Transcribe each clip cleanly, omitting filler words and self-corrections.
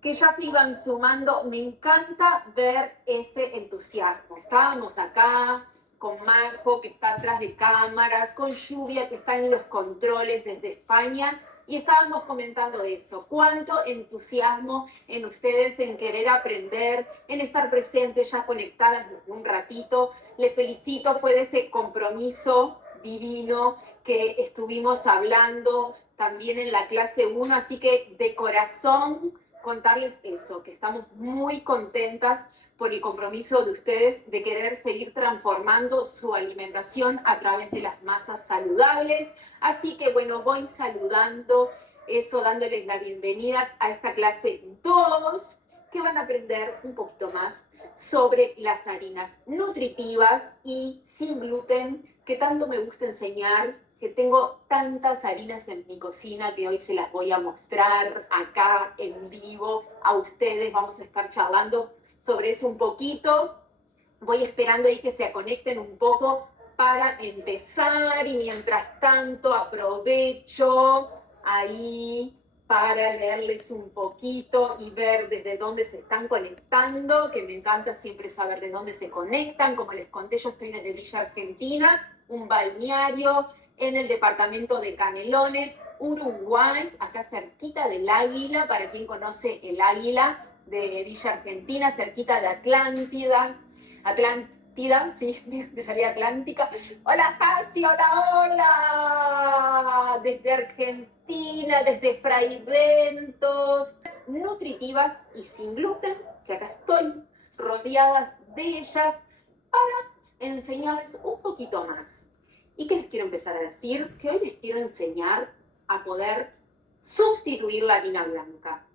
que ya se iban sumando. Me encanta ver ese entusiasmo. Estábamos acá con Majo, que está atrás de cámaras, con Lluvia, que está en los controles desde España, y estábamos comentando eso. Cuánto entusiasmo en ustedes en querer aprender, en estar presentes, ya conectadas desde un ratito. Les felicito, fue de ese compromiso divino que estuvimos hablando también en la clase 1, así que de corazón contarles eso, que estamos muy contentas por el compromiso de ustedes de querer seguir transformando su alimentación a través de las masas saludables. Así que bueno, voy saludando eso, dándoles las bienvenidas a esta clase 2, que van a aprender un poquito más sobre las harinas nutritivas y sin gluten, que tanto me gusta enseñar, que tengo tantas harinas en mi cocina que hoy se las voy a mostrar acá en vivo a ustedes. Vamos a estar charlando sobre eso un poquito. Voy esperando ahí que se conecten un poco para empezar, y mientras tanto aprovecho ahí para leerles un poquito y ver desde dónde se están conectando, que me encanta siempre saber de dónde se conectan. Como les conté, yo estoy desde Villa Argentina, un balneario en el departamento de Canelones, Uruguay, acá cerquita del Águila, para quien conoce el Águila de Villa Argentina, cerquita de Atlántida. Atlántida, sí, me salía Atlántica. Hola, Jasi, hola, hola. Desde Argentina, desde Fraiventos. Nutritivas y sin gluten, que acá estoy rodeadas de ellas para enseñarles un poquito más. ¿Y qué les quiero empezar a decir? Que hoy les quiero enseñar a poder sustituir la harina blanca.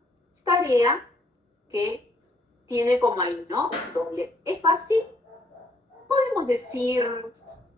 Tarea que tiene como ahí, ¿no? Doble. ¿Es fácil? Podemos decir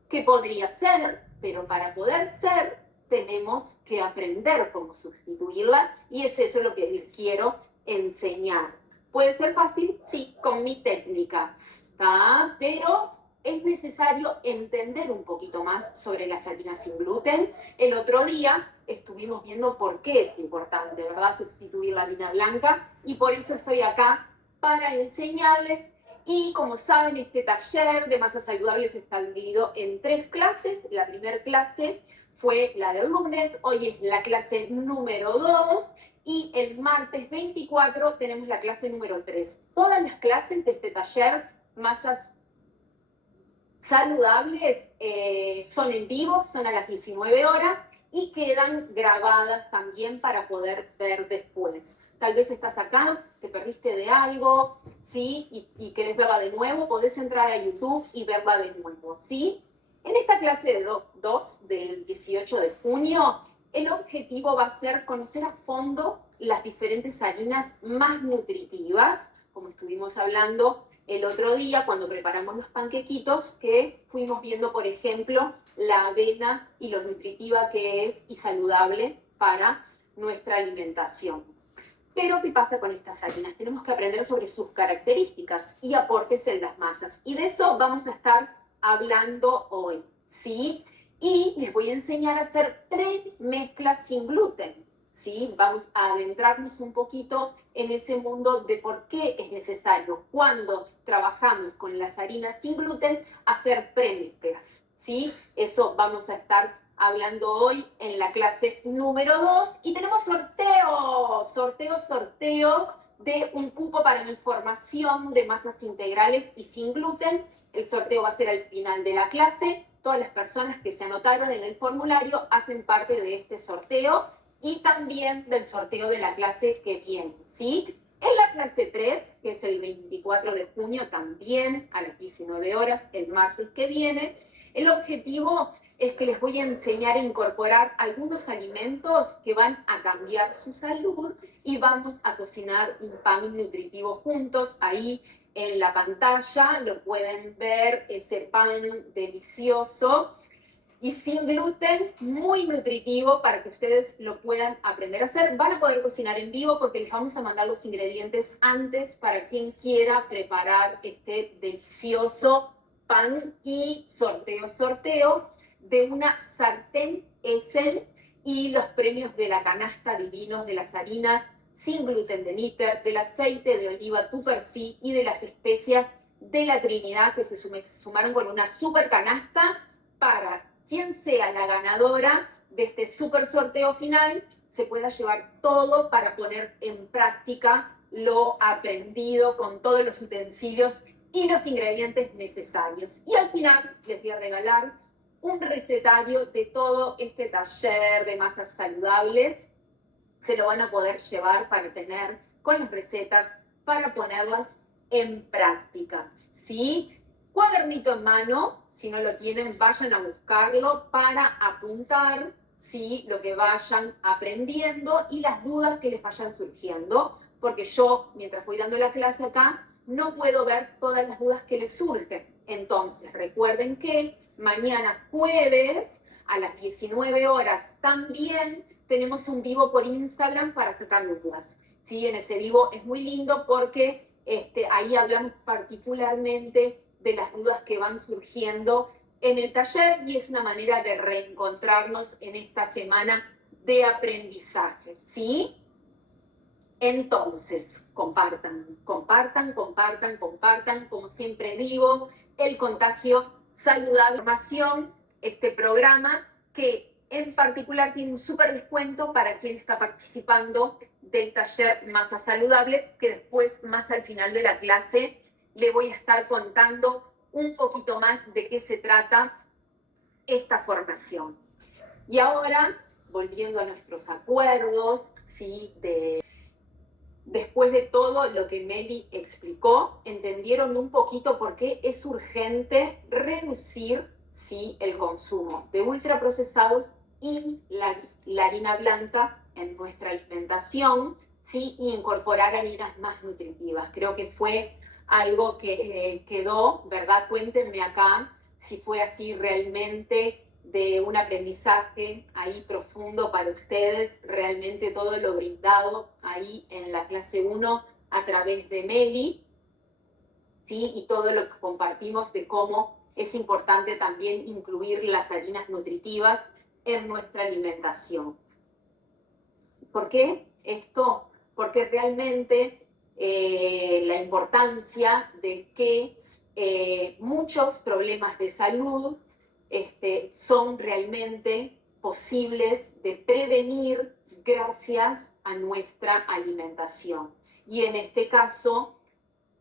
que podría ser, pero para poder ser tenemos que aprender cómo sustituirla, y es eso lo que les quiero enseñar. ¿Puede ser fácil? Sí, con mi técnica, ¿tá? Pero es necesario entender un poquito más sobre las harinas sin gluten. El otro día estuvimos viendo por qué es importante, ¿verdad?, sustituir la harina blanca, y por eso estoy acá para enseñarles. Y como saben, este taller de masas saludables está dividido en 3 clases. La primera clase fue la del lunes, hoy es la clase número 2, y el martes 24 tenemos la clase número 3. Todas las clases de este taller, masas saludables, son en vivo, son a las 19 horas y quedan grabadas también para poder ver después. Tal vez estás acá, te perdiste de algo, ¿sí? Y querés verla de nuevo, podés entrar a YouTube y verla de nuevo, ¿sí? En esta clase de 2 del 18 de junio, el objetivo va a ser conocer a fondo las diferentes harinas más nutritivas, como estuvimos hablando el otro día cuando preparamos los panquequitos, que fuimos viendo, por ejemplo, la avena y lo nutritiva que es y saludable para nuestra alimentación. Pero, ¿qué pasa con estas harinas? Tenemos que aprender sobre sus características y aportes en las masas. Y de eso vamos a estar hablando hoy, ¿sí? Y les voy a enseñar a hacer 3 mezclas sin gluten, ¿sí? Vamos a adentrarnos un poquito en ese mundo de por qué es necesario, cuando trabajamos con las harinas sin gluten, hacer premezclas, ¿sí? Eso vamos a estar hablando hoy en la clase número 2. Y tenemos sorteo de un cupo para mi formación de masas integrales y sin gluten. El sorteo va a ser al final de la clase. Todas las personas que se anotaron en el formulario hacen parte de este sorteo y también del sorteo de la clase que viene, ¿sí? En la clase 3, que es el 24 de junio, también a las 19 horas, el martes que viene, el objetivo es que les voy a enseñar a incorporar algunos alimentos que van a cambiar su salud, y vamos a cocinar un pan nutritivo juntos. Ahí en la pantalla lo pueden ver, ese pan delicioso y sin gluten, muy nutritivo, para que ustedes lo puedan aprender a hacer. Van a poder cocinar en vivo porque les vamos a mandar los ingredientes antes para quien quiera preparar este delicioso pan. Y sorteo de una sartén Essen y los premios de la canasta divinos de las harinas sin gluten de níter, del aceite de oliva Tupercí y de las especias de la Trinidad que se sumaron con una super canasta para quien sea la ganadora de este super sorteo final se pueda llevar todo para poner en práctica lo aprendido con todos los utensilios y los ingredientes necesarios. Y al final les voy a regalar un recetario de todo este taller de masas saludables. Se lo van a poder llevar para tener con las recetas, para ponerlas en práctica. ¿Sí? Cuadernito en mano, si no lo tienen, vayan a buscarlo para apuntar, ¿sí?, lo que vayan aprendiendo y las dudas que les vayan surgiendo, porque yo, mientras voy dando la clase acá, no puedo ver todas las dudas que les surgen. Entonces, recuerden que mañana jueves a las 19 horas también tenemos un vivo por Instagram para sacar dudas. ¿Sí? En ese vivo es muy lindo porque ahí hablamos particularmente de las dudas que van surgiendo en el taller y es una manera de reencontrarnos en esta semana de aprendizaje. ¿Sí? Entonces, compartan, compartan, compartan, compartan, como siempre digo, el contagio saludable, información, este programa que en particular tiene un súper descuento para quien está participando del taller Masas Saludables, que después, más al final de la clase, le voy a estar contando un poquito más de qué se trata esta formación. Y ahora, volviendo a nuestros acuerdos, ¿sí?, después de todo lo que Meli explicó, entendieron un poquito por qué es urgente reducir, ¿sí?, el consumo de ultraprocesados y la harina blanca en nuestra alimentación, ¿sí?, y incorporar harinas más nutritivas. Creo que fue algo que quedó, ¿verdad? Cuéntenme acá si fue así realmente, de un aprendizaje ahí profundo para ustedes, realmente todo lo brindado ahí en la clase 1 a través de Meli, ¿sí? Y todo lo que compartimos de cómo es importante también incluir las harinas nutritivas en nuestra alimentación. ¿Por qué esto? Porque realmente la importancia de que muchos problemas de salud son realmente posibles de prevenir gracias a nuestra alimentación. Y en este caso,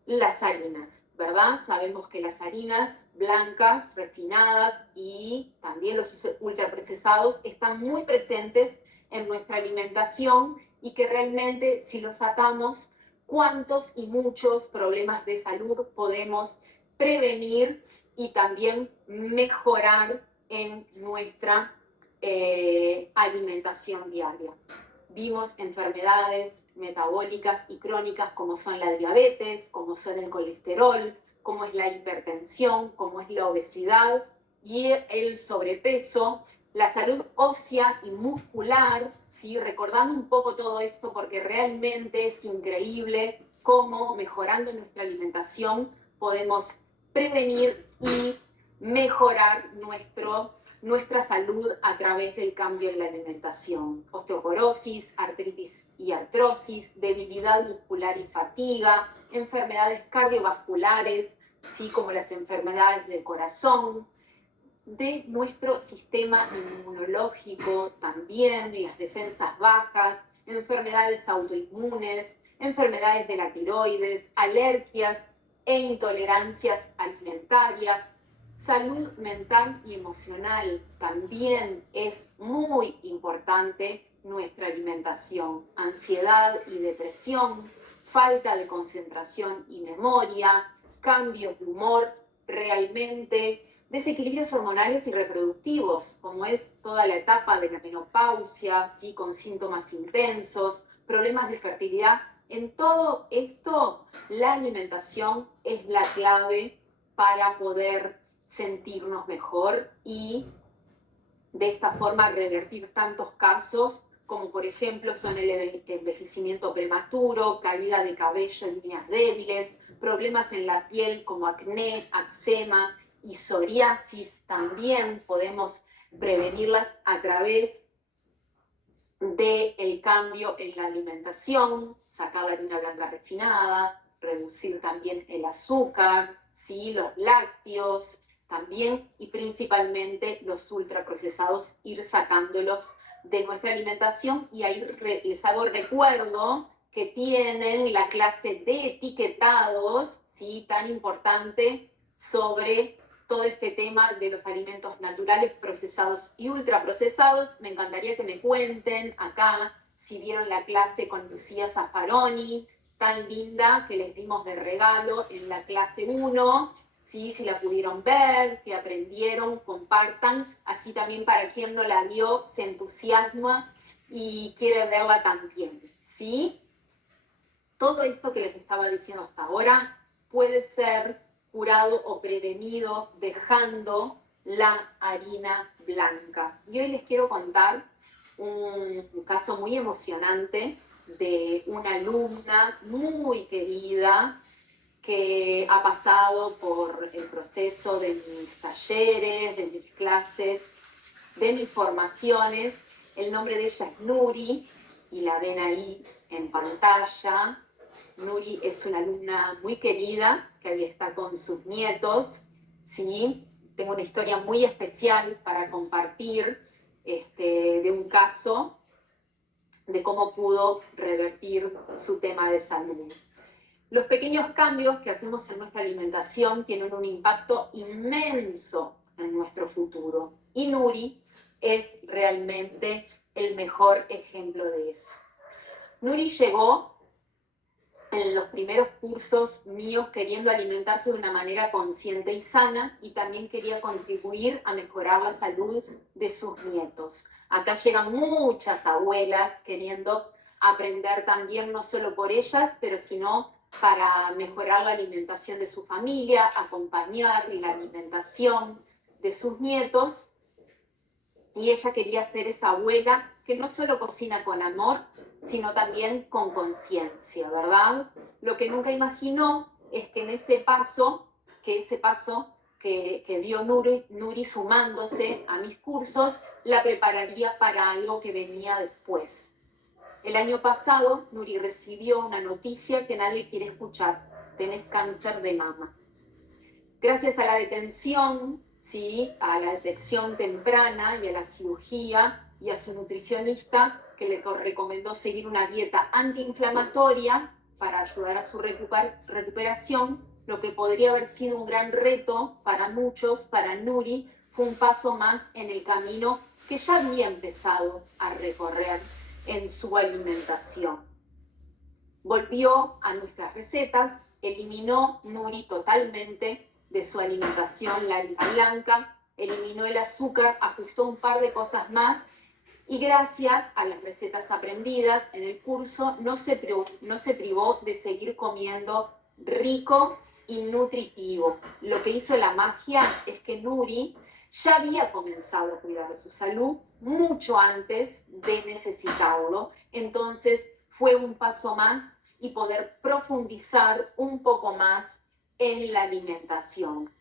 las harinas, ¿verdad? Sabemos que las harinas blancas, refinadas y también los ultraprocesados están muy presentes en nuestra alimentación y que realmente si los sacamos, cuántos y muchos problemas de salud podemos prevenir y también mejorar en nuestra alimentación diaria. Vimos enfermedades metabólicas y crónicas como son la diabetes, como son el colesterol, como es la hipertensión, como es la obesidad y el sobrepeso, la salud ósea y muscular, ¿sí? Recordando un poco todo esto porque realmente es increíble cómo mejorando nuestra alimentación podemos prevenir y mejorar nuestra salud a través del cambio en la alimentación. Osteoporosis, artritis y artrosis, debilidad muscular y fatiga, enfermedades cardiovasculares, ¿sí?, como las enfermedades del corazón, de nuestro sistema inmunológico también, las defensas bajas, enfermedades autoinmunes, enfermedades de la tiroides, alergias e intolerancias alimentarias. Salud mental y emocional también es muy importante nuestra alimentación. Ansiedad y depresión, falta de concentración y memoria, cambios de humor, realmente desequilibrios hormonales y reproductivos, como es toda la etapa de la menopausia, ¿sí?, con síntomas intensos, problemas de fertilidad. En todo esto, la alimentación es la clave para poder sentirnos mejor y de esta forma revertir tantos casos como por ejemplo son el envejecimiento prematuro, caída de cabello en líneas débiles, problemas en la piel como acné, eczema y psoriasis. También podemos prevenirlas a través del cambio en la alimentación, sacar la harina blanca refinada, reducir también el azúcar, ¿sí? Los lácteos también, y principalmente los ultraprocesados, ir sacándolos de nuestra alimentación. Y ahí les hago recuerdo que tienen la clase de etiquetados, ¿sí? Tan importante sobre todo este tema de los alimentos naturales, procesados y ultraprocesados. Me encantaría que me cuenten acá si vieron la clase con Lucía Zaffaroni, tan linda, que les dimos de regalo en la clase 1, ¿sí? Si la pudieron ver, que aprendieron, compartan, así también para quien no la vio se entusiasma y quiere verla también, ¿sí? Todo esto que les estaba diciendo hasta ahora puede ser curado o prevenido dejando la harina blanca. Y hoy les quiero contar un caso muy emocionante de una alumna muy querida que ha pasado por el proceso de mis talleres, de mis clases, de mis formaciones. El nombre de ella es Nuri y la ven ahí en pantalla. Nuri es una alumna muy querida que ahí está con sus nietos, ¿sí? Tengo una historia muy especial para compartir de un caso de cómo pudo revertir su tema de salud. Los pequeños cambios que hacemos en nuestra alimentación tienen un impacto inmenso en nuestro futuro. Y Nuri es realmente el mejor ejemplo de eso. Nuri llegó en los primeros cursos míos queriendo alimentarse de una manera consciente y sana, y también quería contribuir a mejorar la salud de sus nietos. Acá llegan muchas abuelas queriendo aprender también, no solo por ellas, pero sino para mejorar la alimentación de su familia, acompañar la alimentación de sus nietos. Y ella quería ser esa abuela que no solo cocina con amor, sino también con conciencia, ¿verdad? Lo que nunca imaginó es que en ese paso que dio Nuri sumándose a mis cursos, la prepararía para algo que venía después. El año pasado, Nuri recibió una noticia que nadie quiere escuchar: tenés cáncer de mama. Gracias a la detención, ¿sí? A la detección temprana y a la cirugía y a su nutricionista, que le recomendó seguir una dieta antiinflamatoria para ayudar a su recuperación, lo que podría haber sido un gran reto para muchos, para Nuri, fue un paso más en el camino que ya había empezado a recorrer en su alimentación. Volvió a nuestras recetas, eliminó Nuri totalmente de su alimentación la harina blanca, eliminó el azúcar, ajustó un par de cosas más, y gracias a las recetas aprendidas en el curso no se privó de seguir comiendo rico y nutritivo. Lo que hizo la magia es que Nuri ya había comenzado a cuidar de su salud mucho antes de necesitarlo, entonces fue un paso más y poder profundizar un poco más en la alimentación.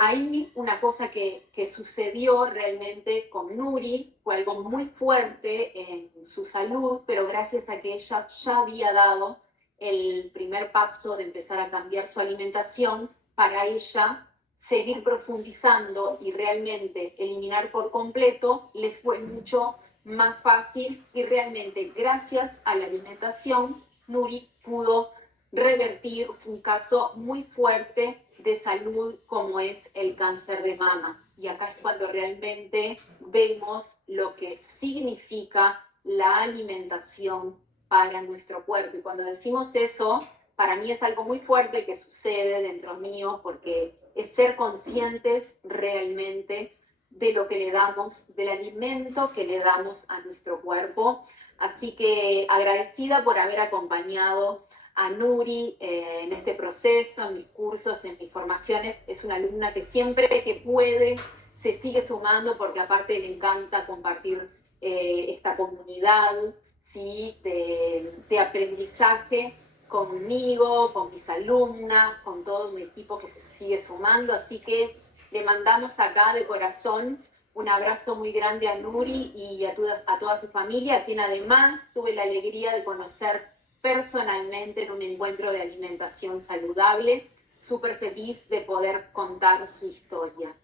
Ahí una cosa que sucedió realmente con Nuri fue algo muy fuerte en su salud, pero gracias a que ella ya había dado el primer paso de empezar a cambiar su alimentación, para ella seguir profundizando y realmente eliminar por completo le fue mucho más fácil, y realmente gracias a la alimentación Nuri pudo revertir un caso muy fuerte de salud como es el cáncer de mama. Y acá es cuando realmente vemos lo que significa la alimentación para nuestro cuerpo. Y cuando decimos eso, para mí es algo muy fuerte que sucede dentro mío, porque es ser conscientes realmente de lo que le damos, del alimento que le damos a nuestro cuerpo. Así que agradecida por haber acompañado a Nuri en este proceso, en mis cursos, en mis formaciones. Es una alumna que siempre que puede se sigue sumando, porque aparte le encanta compartir esta comunidad, ¿sí? de aprendizaje conmigo, con mis alumnas, con todo mi equipo que se sigue sumando. Así que le mandamos acá de corazón Un abrazo muy grande a Nuri y a toda su familia, a quien además tuve la alegría de conocer personalmente en un encuentro de alimentación saludable. Súper feliz de poder contar su historia.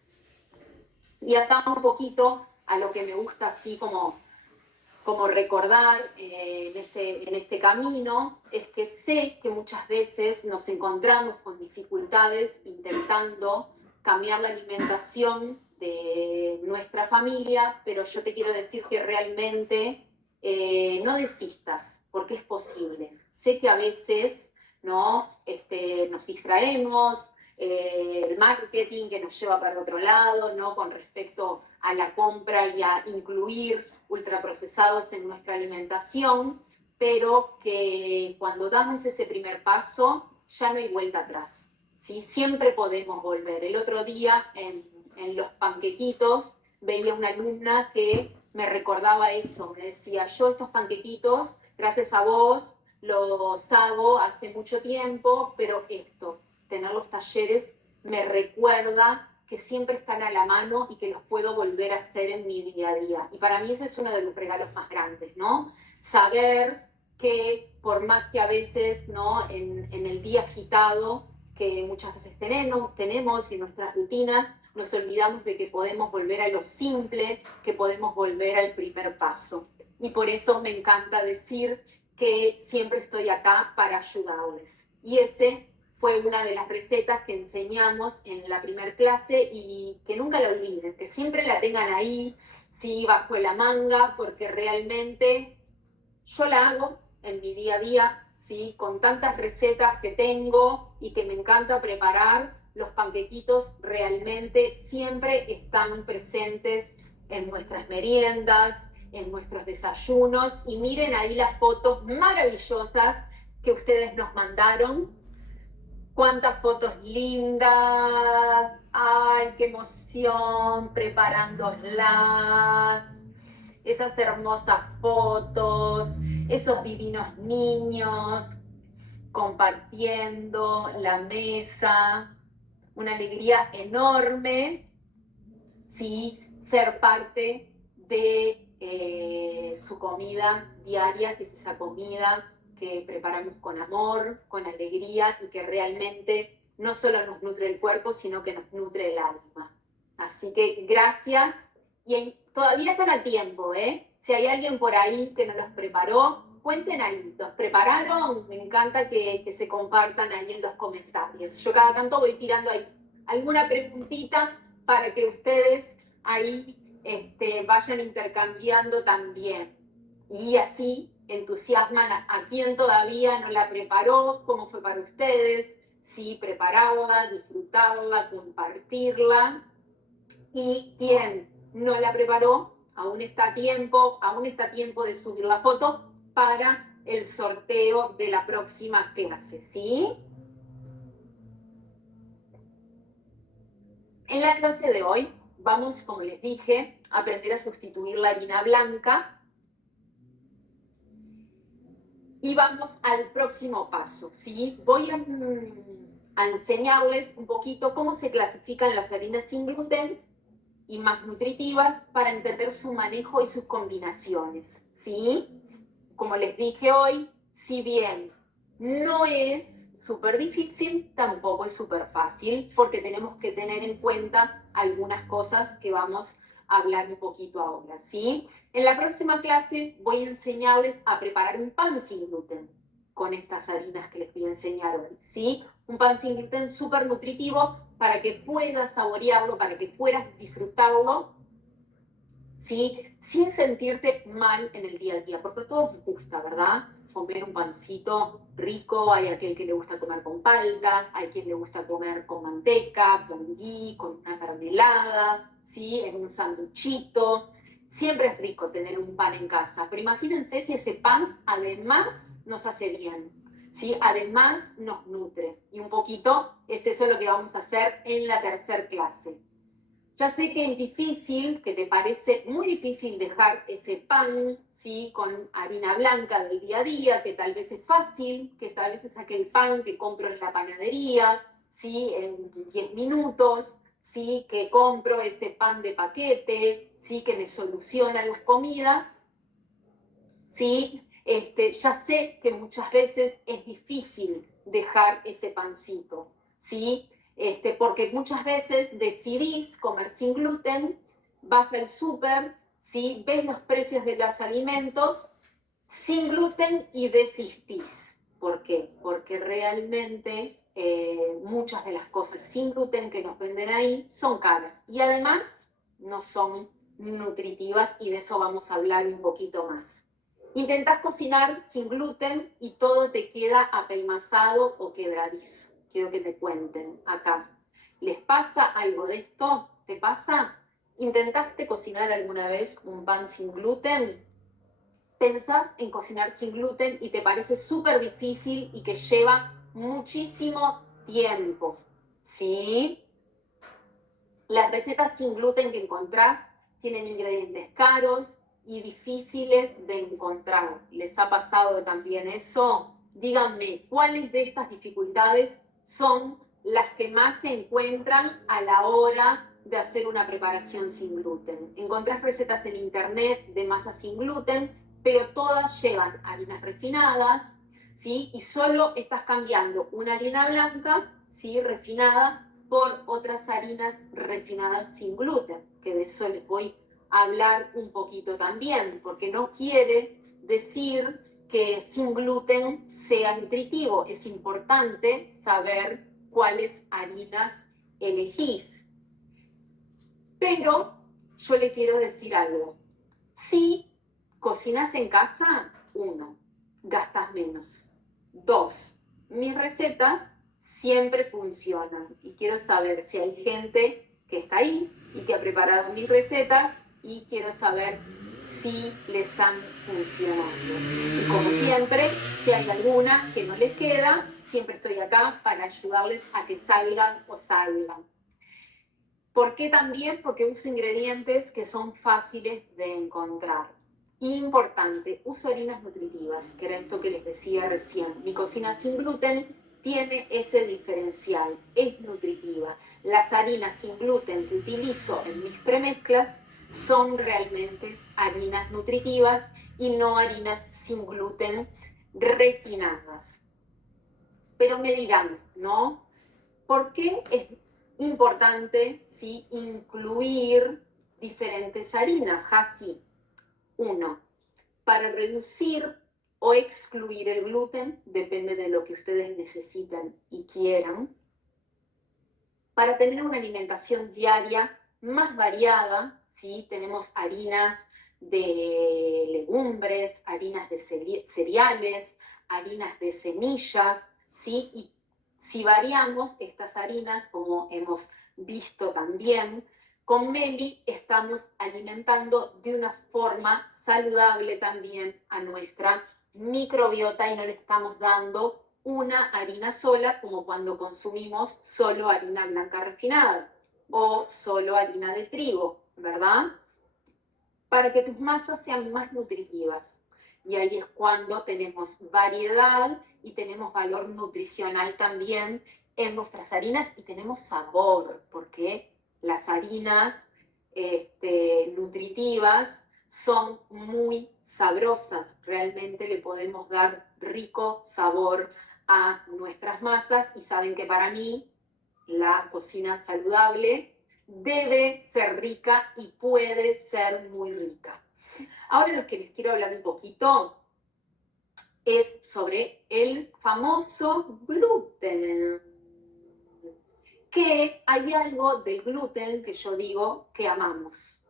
Y acá un poquito a lo que me gusta así como recordar en este camino, es que sé que muchas veces nos encontramos con dificultades intentando cambiar la alimentación de nuestra familia, pero yo te quiero decir que realmente no desistas, porque es posible. Sé que a veces, ¿no? Nos distraemos, el marketing que nos lleva para otro lado, ¿no? Con respecto a la compra y a incluir ultraprocesados en nuestra alimentación, pero que cuando damos ese primer paso ya no hay vuelta atrás, ¿sí? Siempre podemos volver. El otro día en los panquequitos veía una alumna que me recordaba eso, me decía, yo estos panquequitos, gracias a vos, los hago hace mucho tiempo, pero esto, tener los talleres me recuerda que siempre están a la mano y que los puedo volver a hacer en mi día a día. Y para mí ese es uno de los regalos más grandes, ¿no? Saber que por más que a veces, ¿no? En el día agitado que muchas veces tenemos y nuestras rutinas, nos olvidamos de que podemos volver a lo simple, que podemos volver al primer paso. Y por eso me encanta decir que siempre estoy acá para ayudarles. Y ese fue una de las recetas que enseñamos en la primer clase y que nunca la olviden, que siempre la tengan ahí, sí, bajo la manga, porque realmente yo la hago en mi día a día, sí, con tantas recetas que tengo y que me encanta preparar, los panquequitos realmente siempre están presentes en nuestras meriendas, en nuestros desayunos, y miren ahí las fotos maravillosas que ustedes nos mandaron. Cuántas fotos lindas, ay, qué emoción preparándolas, esas hermosas fotos, esos divinos niños compartiendo la mesa, una alegría enorme, sí, ser parte de su comida diaria, que es esa comida que preparamos con amor, con alegría y que realmente no solo nos nutre el cuerpo, sino que nos nutre el alma. Así que gracias y todavía están a tiempo, ¿eh? Si hay alguien por ahí que no los preparó, cuenten ahí, ¿los prepararon? Me encanta que se compartan ahí en los comentarios. Yo cada tanto voy tirando ahí alguna preguntita para que ustedes ahí vayan intercambiando también. Y así entusiasman a quien todavía no la preparó, cómo fue para ustedes, sí, prepararla, disfrutarla, compartirla. Y quien no la preparó, aún está a tiempo de subir la foto para el sorteo de la próxima clase, ¿sí? En la clase de hoy vamos, como les dije, a aprender a sustituir la harina blanca y vamos al próximo paso, ¿sí? Voy a enseñarles un poquito cómo se clasifican las harinas sin gluten y más nutritivas para entender su manejo y sus combinaciones, ¿sí? Como les dije hoy, si bien no es súper difícil, tampoco es súper fácil, porque tenemos que tener en cuenta algunas cosas que vamos a hablar un poquito ahora, ¿sí? En la próxima clase voy a enseñarles a preparar un pan sin gluten con estas harinas que les voy a enseñar hoy, ¿sí? Un pan sin gluten súper nutritivo para que puedas saborearlo, para que puedas disfrutarlo, ¿sí? Sin sentirte mal en el día a día, porque a todos nos gusta, ¿verdad? Comer un pancito rico, hay aquel que le gusta comer con palta, hay quien le gusta comer con manteca, con ghee, con una mermelada, ¿sí? En un sanduchito. Siempre es rico tener un pan en casa, pero imagínense si ese pan además nos hace bien, ¿sí? Además nos nutre. Y un poquito es eso lo que vamos a hacer en la tercera clase. Ya sé que es difícil, que te parece muy difícil dejar ese pan, ¿sí? Con harina blanca del día a día, que tal vez es fácil, que tal vez es aquel pan que compro en la panadería, ¿sí? En 10 minutos, ¿sí? Que compro ese pan de paquete, ¿sí? Que me soluciona las comidas, ¿sí? Ya sé que muchas veces es difícil dejar ese pancito, ¿sí? Porque muchas veces decidís comer sin gluten, vas al súper, ¿sí? Ves los precios de los alimentos sin gluten y desistís. ¿Por qué? Porque realmente muchas de las cosas sin gluten que nos venden ahí son caras y además no son nutritivas y de eso vamos a hablar un poquito más. Intentás cocinar sin gluten y todo te queda apelmazado o quebradizo. Quiero que me cuenten acá. ¿Les pasa algo de esto? ¿Te pasa? ¿Intentaste cocinar alguna vez un pan sin gluten? ¿Pensás en cocinar sin gluten y te parece súper difícil y que lleva muchísimo tiempo? ¿Sí? Las recetas sin gluten que encontrás tienen ingredientes caros y difíciles de encontrar. ¿Les ha pasado también eso? Díganme, ¿cuáles de estas dificultades son las que más se encuentran a la hora de hacer una preparación sin gluten? Encontrás recetas en internet de masas sin gluten, pero todas llevan harinas refinadas, ¿sí? Y solo estás cambiando una harina blanca, ¿sí? Refinada, por otras harinas refinadas sin gluten, que de eso les voy a hablar un poquito también, porque no quiere decir que sin gluten sea nutritivo. Es importante saber cuáles harinas elegís. Pero yo le quiero decir algo. Si cocinas en casa, 1, gastas menos. 2, mis recetas siempre funcionan y quiero saber si hay gente que está ahí y que ha preparado mis recetas y quiero saber si les han funcionado. Y como siempre, si hay alguna que no les queda, siempre estoy acá para ayudarles a que salgan o salgan. ¿Por qué también? Porque uso ingredientes que son fáciles de encontrar. Importante, uso harinas nutritivas, que era esto que les decía recién. Mi cocina sin gluten tiene ese diferencial, es nutritiva. Las harinas sin gluten que utilizo en mis premezclas son realmente harinas nutritivas y no harinas sin gluten refinadas. Pero me dirán, ¿no? ¿Por qué es importante, ¿sí?, incluir diferentes harinas? Así, 1, para reducir o excluir el gluten, depende de lo que ustedes necesiten y quieran, para tener una alimentación diaria más variada, ¿sí? Tenemos harinas de legumbres, harinas de cereales, harinas de semillas, ¿sí? Y si variamos estas harinas, como hemos visto también, con Meli estamos alimentando de una forma saludable también a nuestra microbiota y no le estamos dando una harina sola, como cuando consumimos solo harina blanca refinada o solo harina de trigo, ¿verdad? Para que tus masas sean más nutritivas. Y ahí es cuando tenemos variedad y tenemos valor nutricional también en nuestras harinas y tenemos sabor, porque las harinas nutritivas son muy sabrosas, realmente le podemos dar rico sabor a nuestras masas y saben que para mí la cocina saludable debe ser rica y puede ser muy rica. Ahora lo que les quiero hablar un poquito es sobre el famoso gluten. Que hay algo del gluten que yo digo que amamos.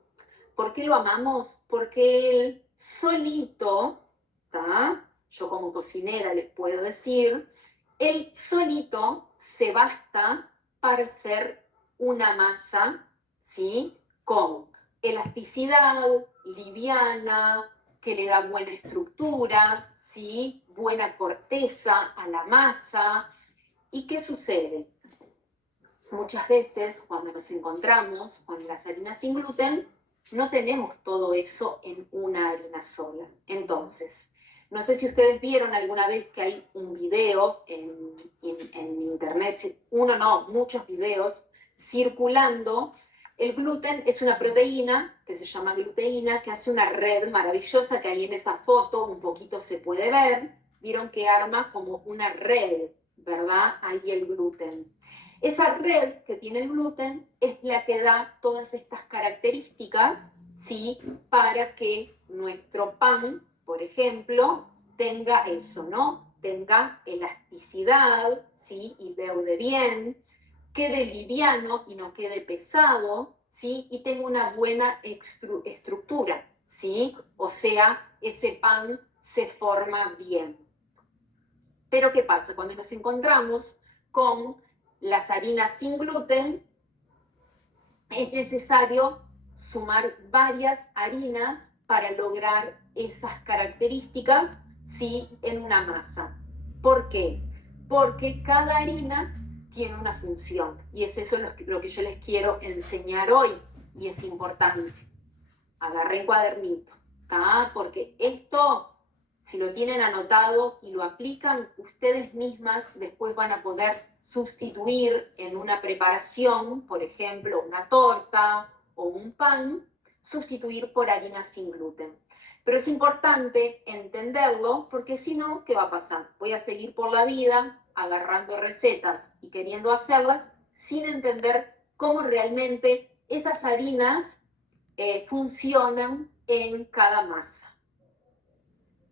¿Por qué lo amamos? Porque él solito, ¿tá? Yo como cocinera les puedo decir, él solito se basta para hacer una masa, ¿sí? Con elasticidad, liviana, que le da buena estructura, ¿sí? Buena corteza a la masa. ¿Y qué sucede? Muchas veces cuando nos encontramos con las harinas sin gluten, no tenemos todo eso en una harina sola. Entonces, no sé si ustedes vieron alguna vez que hay un video en internet, uno no, muchos videos circulando. El gluten es una proteína que se llama gluteína, que hace una red maravillosa que ahí en esa foto un poquito se puede ver. Vieron que arma como una red, ¿verdad? Ahí el gluten. Esa red que tiene el gluten es la que da todas estas características, ¿sí? Para que nuestro pan, por ejemplo, tenga eso, ¿no? Tenga elasticidad, ¿sí? Y leude bien, quede liviano y no quede pesado, ¿sí? Y tenga una buena estructura, ¿sí? O sea, ese pan se forma bien. Pero ¿qué pasa? Cuando nos encontramos con las harinas sin gluten, es necesario sumar varias harinas para lograr esas características, ¿sí? En una masa. ¿Por qué? Porque cada harina tiene una función y es eso lo que yo les quiero enseñar hoy y es importante. Agarré cuadernito, ¿tá? Porque esto, si lo tienen anotado y lo aplican, ustedes mismas después van a poder sustituir en una preparación, por ejemplo, una torta o un pan, sustituir por harina sin gluten. Pero es importante entenderlo porque si no, ¿qué va a pasar? Voy a seguir por la vida agarrando recetas y queriendo hacerlas sin entender cómo realmente esas harinas funcionan en cada masa.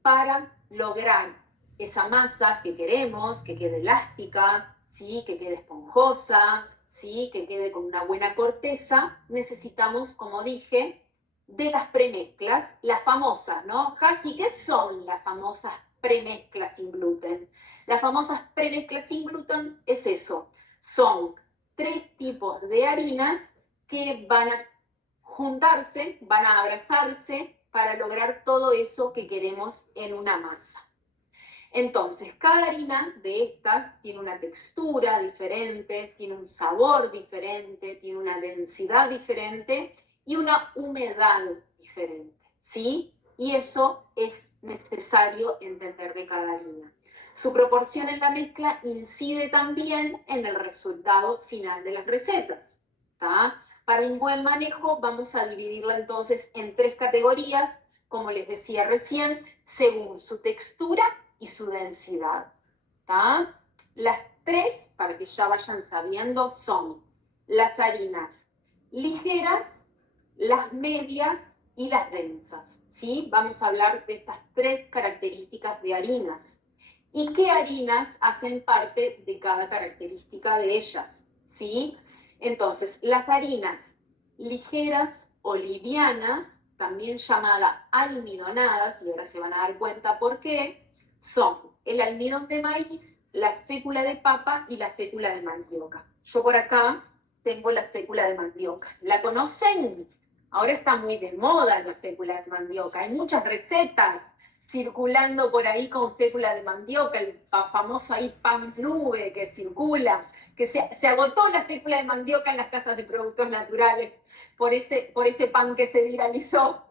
Para lograr esa masa que queremos, que quede elástica, ¿sí? Que quede esponjosa, ¿sí? Que quede con una buena corteza, necesitamos, como dije, de las premezclas, las famosas, ¿no? Jasi, ¿qué son las famosas premezclas sin gluten? Las famosas premezclas sin gluten es eso, son 3 tipos de harinas que van a juntarse, van a abrazarse para lograr todo eso que queremos en una masa. Entonces, cada harina de estas tiene una textura diferente, tiene un sabor diferente, tiene una densidad diferente y una humedad diferente, ¿sí? Y eso es necesario entender de cada harina. Su proporción en la mezcla incide también en el resultado final de las recetas, ¿tá? Para un buen manejo vamos a dividirla entonces en 3 categorías, como les decía recién, según su textura y su densidad. ¿Tá? Las 3, para que ya vayan sabiendo, son las harinas ligeras, las medias y las densas. ¿Sí? Vamos a hablar de estas 3 características de harinas. ¿Y qué harinas hacen parte de cada característica de ellas? ¿Sí? Entonces, las harinas ligeras o livianas, también llamadas almidonadas, y ahora se van a dar cuenta por qué, son el almidón de maíz, la fécula de papa y la fécula de mandioca. Yo por acá tengo la fécula de mandioca. ¿La conocen? Ahora está muy de moda la fécula de mandioca. Hay muchas recetas circulando por ahí con fécula de mandioca, el famoso ahí pan nube que circula, que se agotó la fécula de mandioca en las casas de productos naturales por ese pan que se viralizó.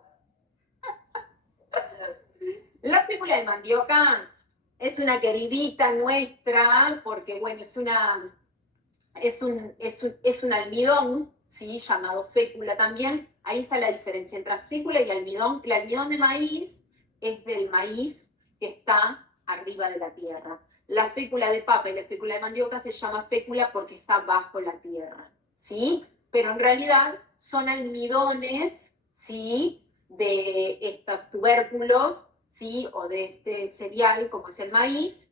La fécula de mandioca es una queridita nuestra, porque bueno, es un almidón, ¿sí? Llamado fécula también. Ahí está la diferencia entre fécula y almidón. El almidón de maíz es del maíz que está arriba de la tierra. La fécula de papa y la fécula de mandioca se llama fécula porque está bajo la tierra, ¿sí? Pero en realidad son almidones, ¿sí? De estos tubérculos, ¿sí? O de este cereal, como es el maíz,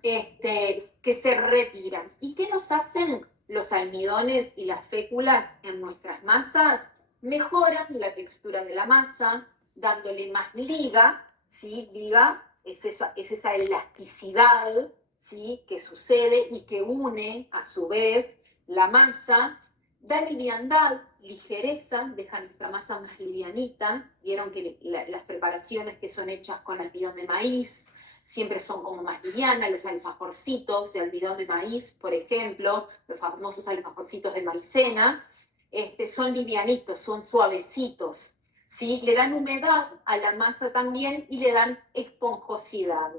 que se retiran. ¿Y qué nos hacen los almidones y las féculas en nuestras masas? Mejoran la textura de la masa, dándole más liga, ¿sí? Liga es esa elasticidad, ¿sí? Que sucede y que une a su vez la masa, da liviandad, ligereza, deja nuestra masa más livianita. Vieron que las preparaciones que son hechas con almidón de maíz siempre son como más livianas, los alfajorcitos de almidón de maíz, por ejemplo, los famosos alfajorcitos de maicena, son livianitos, son suavecitos, ¿sí? Le dan humedad a la masa también y le dan esponjosidad.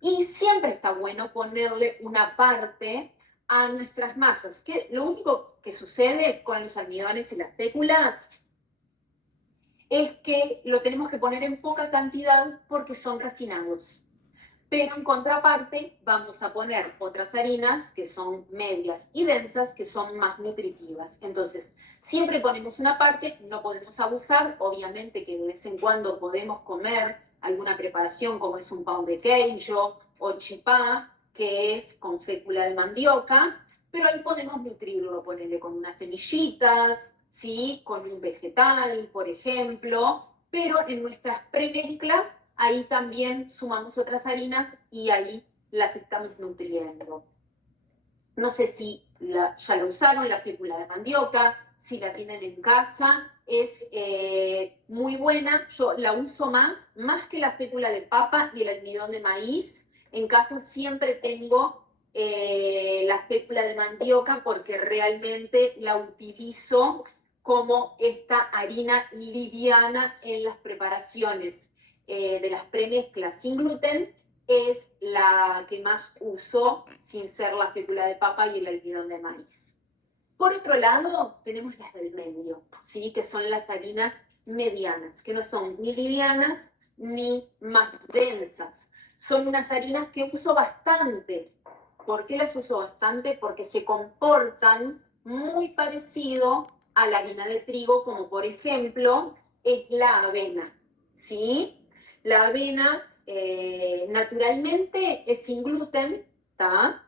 Y siempre está bueno ponerle una parte a nuestras masas. Lo único que sucede con los almidones y las féculas es que lo tenemos que poner en poca cantidad porque son refinados. Pero en contraparte vamos a poner otras harinas que son medias y densas, que son más nutritivas. Entonces, siempre ponemos una parte, no podemos abusar, obviamente que de vez en cuando podemos comer alguna preparación como es un pan de queijo o chipá, que es con fécula de mandioca, pero ahí podemos nutrirlo, ponerle con unas semillitas, ¿sí? Con un vegetal, por ejemplo, pero en nuestras premezclas ahí también sumamos otras harinas y ahí las estamos nutriendo. No sé si ya lo usaron, la fécula de mandioca, si la tienen en casa, es muy buena. Yo la uso más que la fécula de papa y el almidón de maíz. En casa siempre tengo la fécula de mandioca porque realmente la utilizo como esta harina liviana en las preparaciones de las premezclas sin gluten. Es la que más uso sin ser la fécula de papa y el almidón de maíz. Por otro lado, tenemos las del medio, ¿sí? Que son las harinas medianas, que no son ni livianas ni más densas. Son unas harinas que uso bastante. ¿Por qué las uso bastante? Porque se comportan muy parecido a la harina de trigo, como por ejemplo es la avena, ¿sí? La avena naturalmente es sin gluten, ¿tá?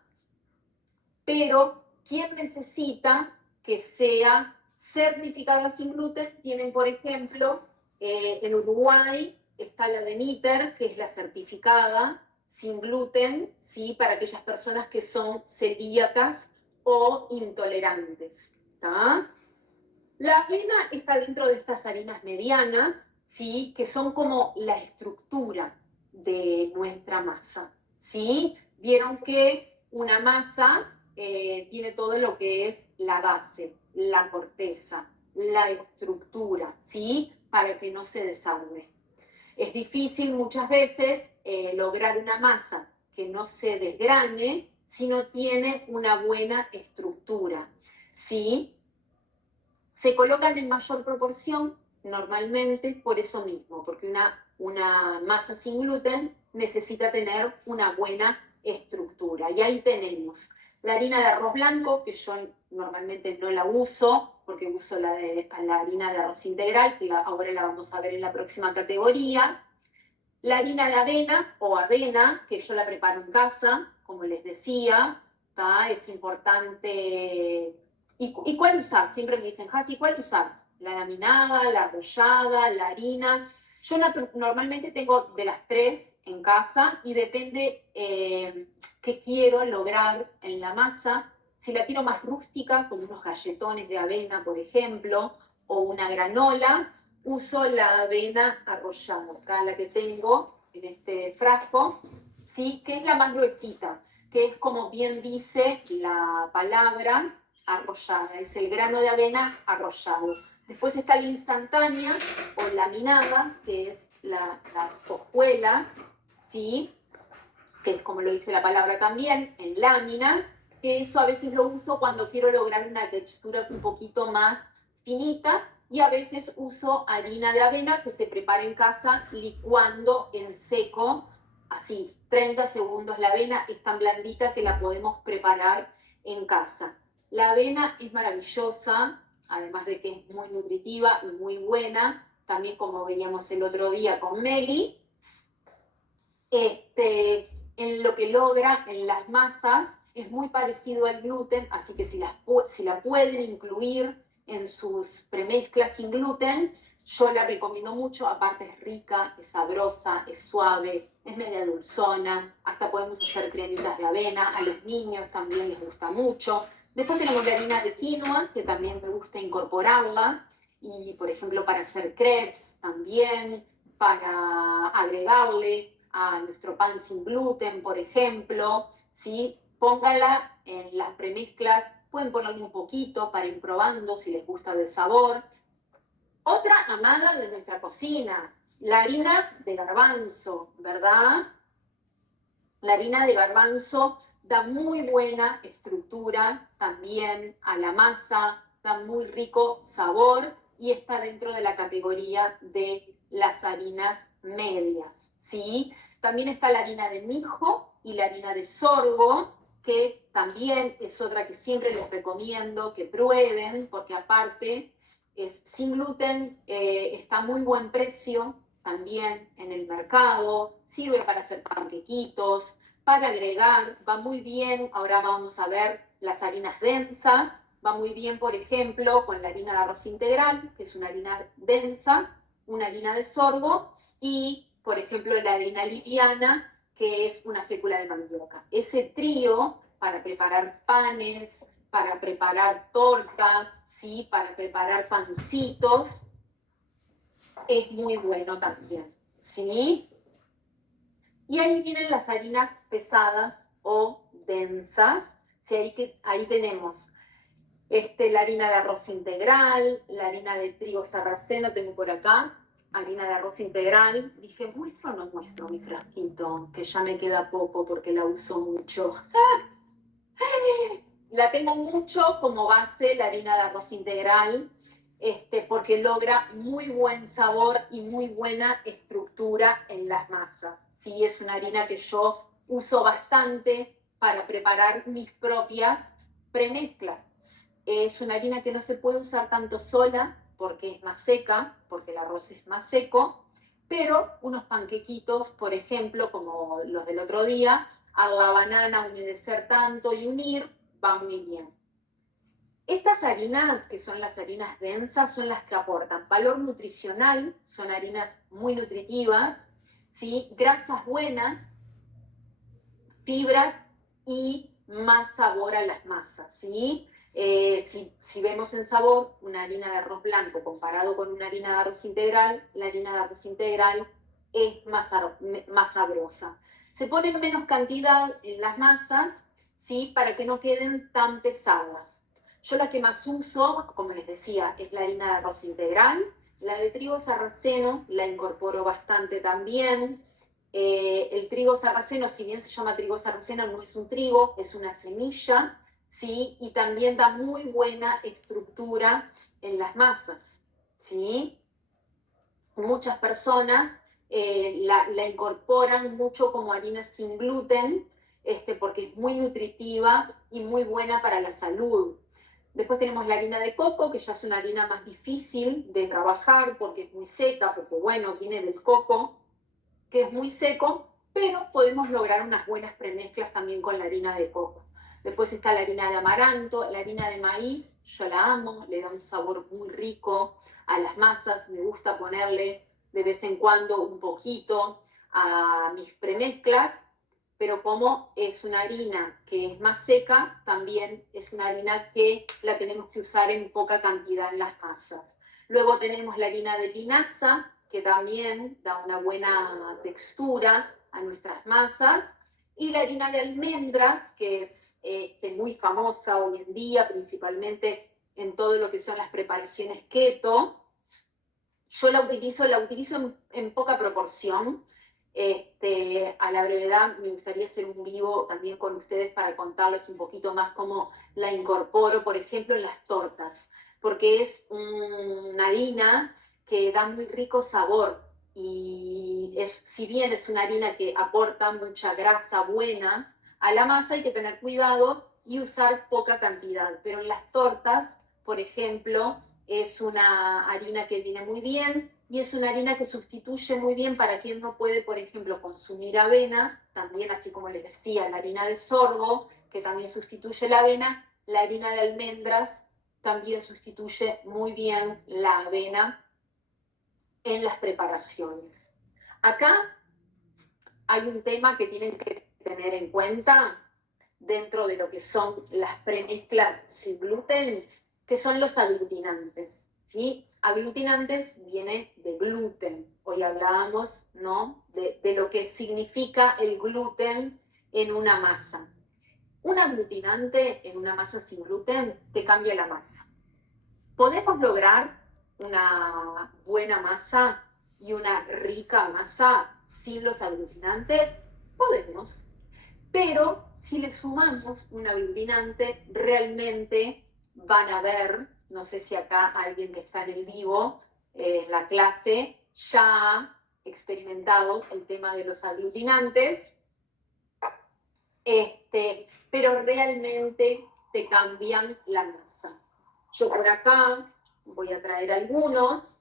Pero ¿quién necesita que sea certificada sin gluten? Tienen, por ejemplo, en Uruguay está la de Niter, que es la certificada sin gluten, ¿sí? Para aquellas personas que son celíacas o intolerantes, ¿tá? La avena está dentro de estas harinas medianas, ¿sí? Que son como la estructura de nuestra masa, ¿sí? Vieron que una masa tiene todo lo que es la base, la corteza, la estructura, ¿sí? Para que no se desarme. Es difícil muchas veces lograr una masa que no se desgrane si no tiene una buena estructura, ¿sí? Se colocan en mayor proporción normalmente por eso mismo, porque una masa sin gluten necesita tener una buena estructura. Y ahí tenemos la harina de arroz blanco, que yo normalmente no la uso, porque uso la harina de arroz integral, que ahora la vamos a ver en la próxima categoría. La harina de avena o avena, que yo la preparo en casa, como les decía, ¿tá? Es importante. ¿Y cuál usás? Siempre me dicen, Hasi, ¿cuál usás? ¿La laminada, la arrollada, la harina? Yo normalmente tengo de las tres en casa y depende qué quiero lograr en la masa. Si la quiero más rústica, como unos galletones de avena, por ejemplo, o una granola, uso la avena arrollada, acá la que tengo en este frasco, ¿sí? Que es la más gruesita, que es como bien dice la palabra, arrollada, es el grano de avena arrollado. Después está la instantánea o laminada, que es las hojuelas, ¿sí? Que es como lo dice la palabra también, en láminas, que eso a veces lo uso cuando quiero lograr una textura un poquito más finita, y a veces uso harina de avena que se prepara en casa licuando en seco, así, 30 segundos. La avena es tan blandita que la podemos preparar en casa. La avena es maravillosa, además de que es muy nutritiva y muy buena, también como veíamos el otro día con Meli. En lo que logra en las masas es muy parecido al gluten, así que si la pueden incluir en sus premezclas sin gluten, yo la recomiendo mucho. Aparte es rica, es sabrosa, es suave, es media dulzona, hasta podemos hacer cremitas de avena, a los niños también les gusta mucho. Después tenemos la harina de quinoa, que también me gusta incorporarla, y por ejemplo para hacer crepes también, para agregarle a nuestro pan sin gluten, por ejemplo, ¿sí? Póngala en las premezclas, pueden ponerle un poquito para ir probando si les gusta el sabor. Otra amada de nuestra cocina, la harina de garbanzo, ¿verdad? La harina de garbanzo da muy buena estructura también a la masa, da muy rico sabor y está dentro de la categoría de las harinas medias, ¿sí? También está la harina de mijo y la harina de sorgo, que también es otra que siempre les recomiendo que prueben, porque aparte es sin gluten, está a muy buen precio también en el mercado, sirve para hacer panquequitos, para agregar, va muy bien, ahora vamos a ver las harinas densas, va muy bien, por ejemplo, con la harina de arroz integral, que es una harina densa, una harina de sorgo, y, por ejemplo, la harina liviana, que es una fécula de mandioca. Ese trío para preparar panes, para preparar tortas, ¿sí? Para preparar pancitos, es muy bueno también, ¿sí? Y ahí vienen las harinas pesadas o densas, ¿sí? Ahí tenemos la harina de arroz integral, la harina de trigo sarraceno, tengo por acá, harina de arroz integral. Dije, ¿muestro o no muestro mi frasquito? Que ya me queda poco porque la uso mucho. La tengo mucho como base la harina de arroz integral, porque logra muy buen sabor y muy buena estructura en las masas. Sí, es una harina que yo uso bastante para preparar mis propias premezclas. Es una harina que no se puede usar tanto sola porque es más seca, porque el arroz es más seco, pero unos panquequitos, por ejemplo, como los del otro día, a la banana, humedecer tanto y unir, va muy bien. Estas harinas, que son las harinas densas, son las que aportan valor nutricional, son harinas muy nutritivas, ¿sí? Grasas buenas, fibras y más sabor a las masas, ¿sí? Si vemos en sabor una harina de arroz blanco comparado con una harina de arroz integral, la harina de arroz integral es más sabrosa. Se pone en menos cantidad en las masas, ¿sí? Para que no queden tan pesadas. Yo la que más uso, como les decía, es la harina de arroz integral. La de trigo sarraceno la incorporo bastante también. El trigo sarraceno, si bien se llama trigo sarraceno, no es un trigo, es una semilla, ¿sí? Y también da muy buena estructura en las masas, ¿sí? Muchas personas la incorporan mucho como harina sin gluten, porque es muy nutritiva y muy buena para la salud. Después tenemos la harina de coco, que ya es una harina más difícil de trabajar porque es muy seca, porque bueno, viene del coco, que es muy seco, pero podemos lograr unas buenas premezclas también con la harina de coco. Después está la harina de amaranto, la harina de maíz, yo la amo, le da un sabor muy rico a las masas, me gusta ponerle de vez en cuando un poquito a mis premezclas, pero como es una harina que es más seca, también es una harina que la tenemos que usar en poca cantidad en las masas. Luego tenemos la harina de linaza, que también da una buena textura a nuestras masas, y la harina de almendras, que es muy famosa hoy en día, principalmente en todo lo que son las preparaciones keto. Yo la utilizo en poca proporción. A la brevedad me gustaría hacer un vivo también con ustedes para contarles un poquito más cómo la incorporo, por ejemplo, en las tortas, porque es una harina que da muy rico sabor y si bien es una harina que aporta mucha grasa buena a la masa, hay que tener cuidado y usar poca cantidad, pero en las tortas, por ejemplo, es una harina que viene muy bien y es una harina que sustituye muy bien para quien no puede, por ejemplo, consumir avena, también así como les decía, la harina de sorgo, que también sustituye la avena, la harina de almendras también sustituye muy bien la avena en las preparaciones. Acá hay un tema que tienen que tener en cuenta dentro de lo que son las premezclas sin gluten, que son los aglutinantes, ¿sí? Aglutinantes viene de gluten. Hoy hablábamos, ¿no?, de lo que significa el gluten en una masa. Un aglutinante en una masa sin gluten te cambia la masa. ¿Podemos lograr una buena masa y una rica masa sin los aglutinantes? Podemos. Pero si le sumamos un aglutinante, realmente van a ver, no sé si acá alguien que está en el vivo, en la clase, ya ha experimentado el tema de los aglutinantes, pero realmente te cambian la masa. Yo por acá voy a traer algunos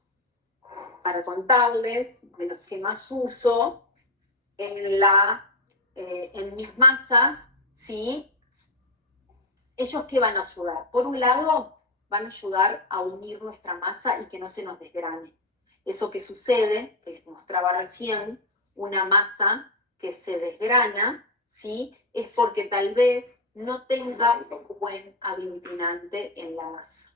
para contarles de los que más uso en mis masas, ¿sí? ¿Ellos qué van a ayudar? Por un lado, van a ayudar a unir nuestra masa y que no se nos desgrane. Eso que sucede, que les mostraba recién, una masa que se desgrana, ¿sí? Es porque tal vez no tenga buen aglutinante en la masa.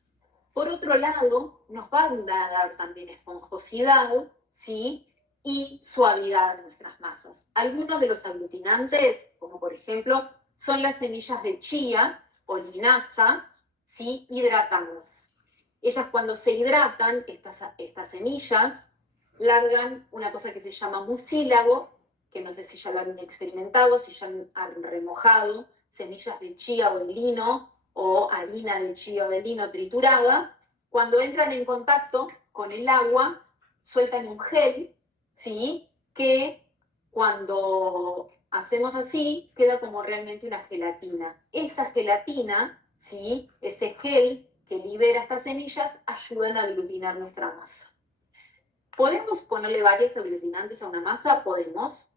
Por otro lado, nos van a dar también esponjosidad, ¿sí? Y suavidad en nuestras masas. Algunos de los aglutinantes, como por ejemplo, son las semillas de chía o linaza, ¿sí? Hidratadas. Ellas cuando se hidratan, estas semillas, largan una cosa que se llama mucílago, que no sé si ya lo han experimentado, si ya han remojado semillas de chía o de lino, o harina de chía o de lino triturada. Cuando entran en contacto con el agua, sueltan un gel, ¿sí? Que cuando hacemos así, queda como realmente una gelatina. Esa gelatina, ¿sí? Ese gel que libera estas semillas, ayudan a aglutinar nuestra masa. ¿Podemos ponerle varios aglutinantes a una masa? Podemos.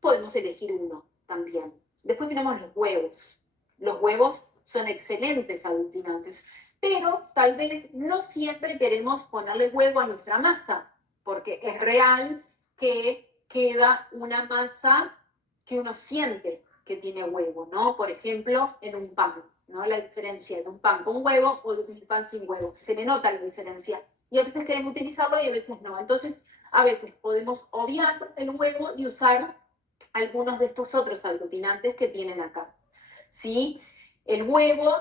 Podemos elegir uno también. Después tenemos los huevos. Los huevos son excelentes aglutinantes, pero tal vez no siempre queremos ponerle huevo a nuestra masa, porque es real que queda una masa que uno siente que tiene huevo, ¿no? Por ejemplo, en un pan, ¿no? La diferencia de un pan con huevo o de un pan sin huevo. Se le nota la diferencia. Y a veces queremos utilizarlo y a veces no. Entonces, a veces podemos obviar el huevo y usar algunos de estos otros aglutinantes que tienen acá. ¿Sí? El huevo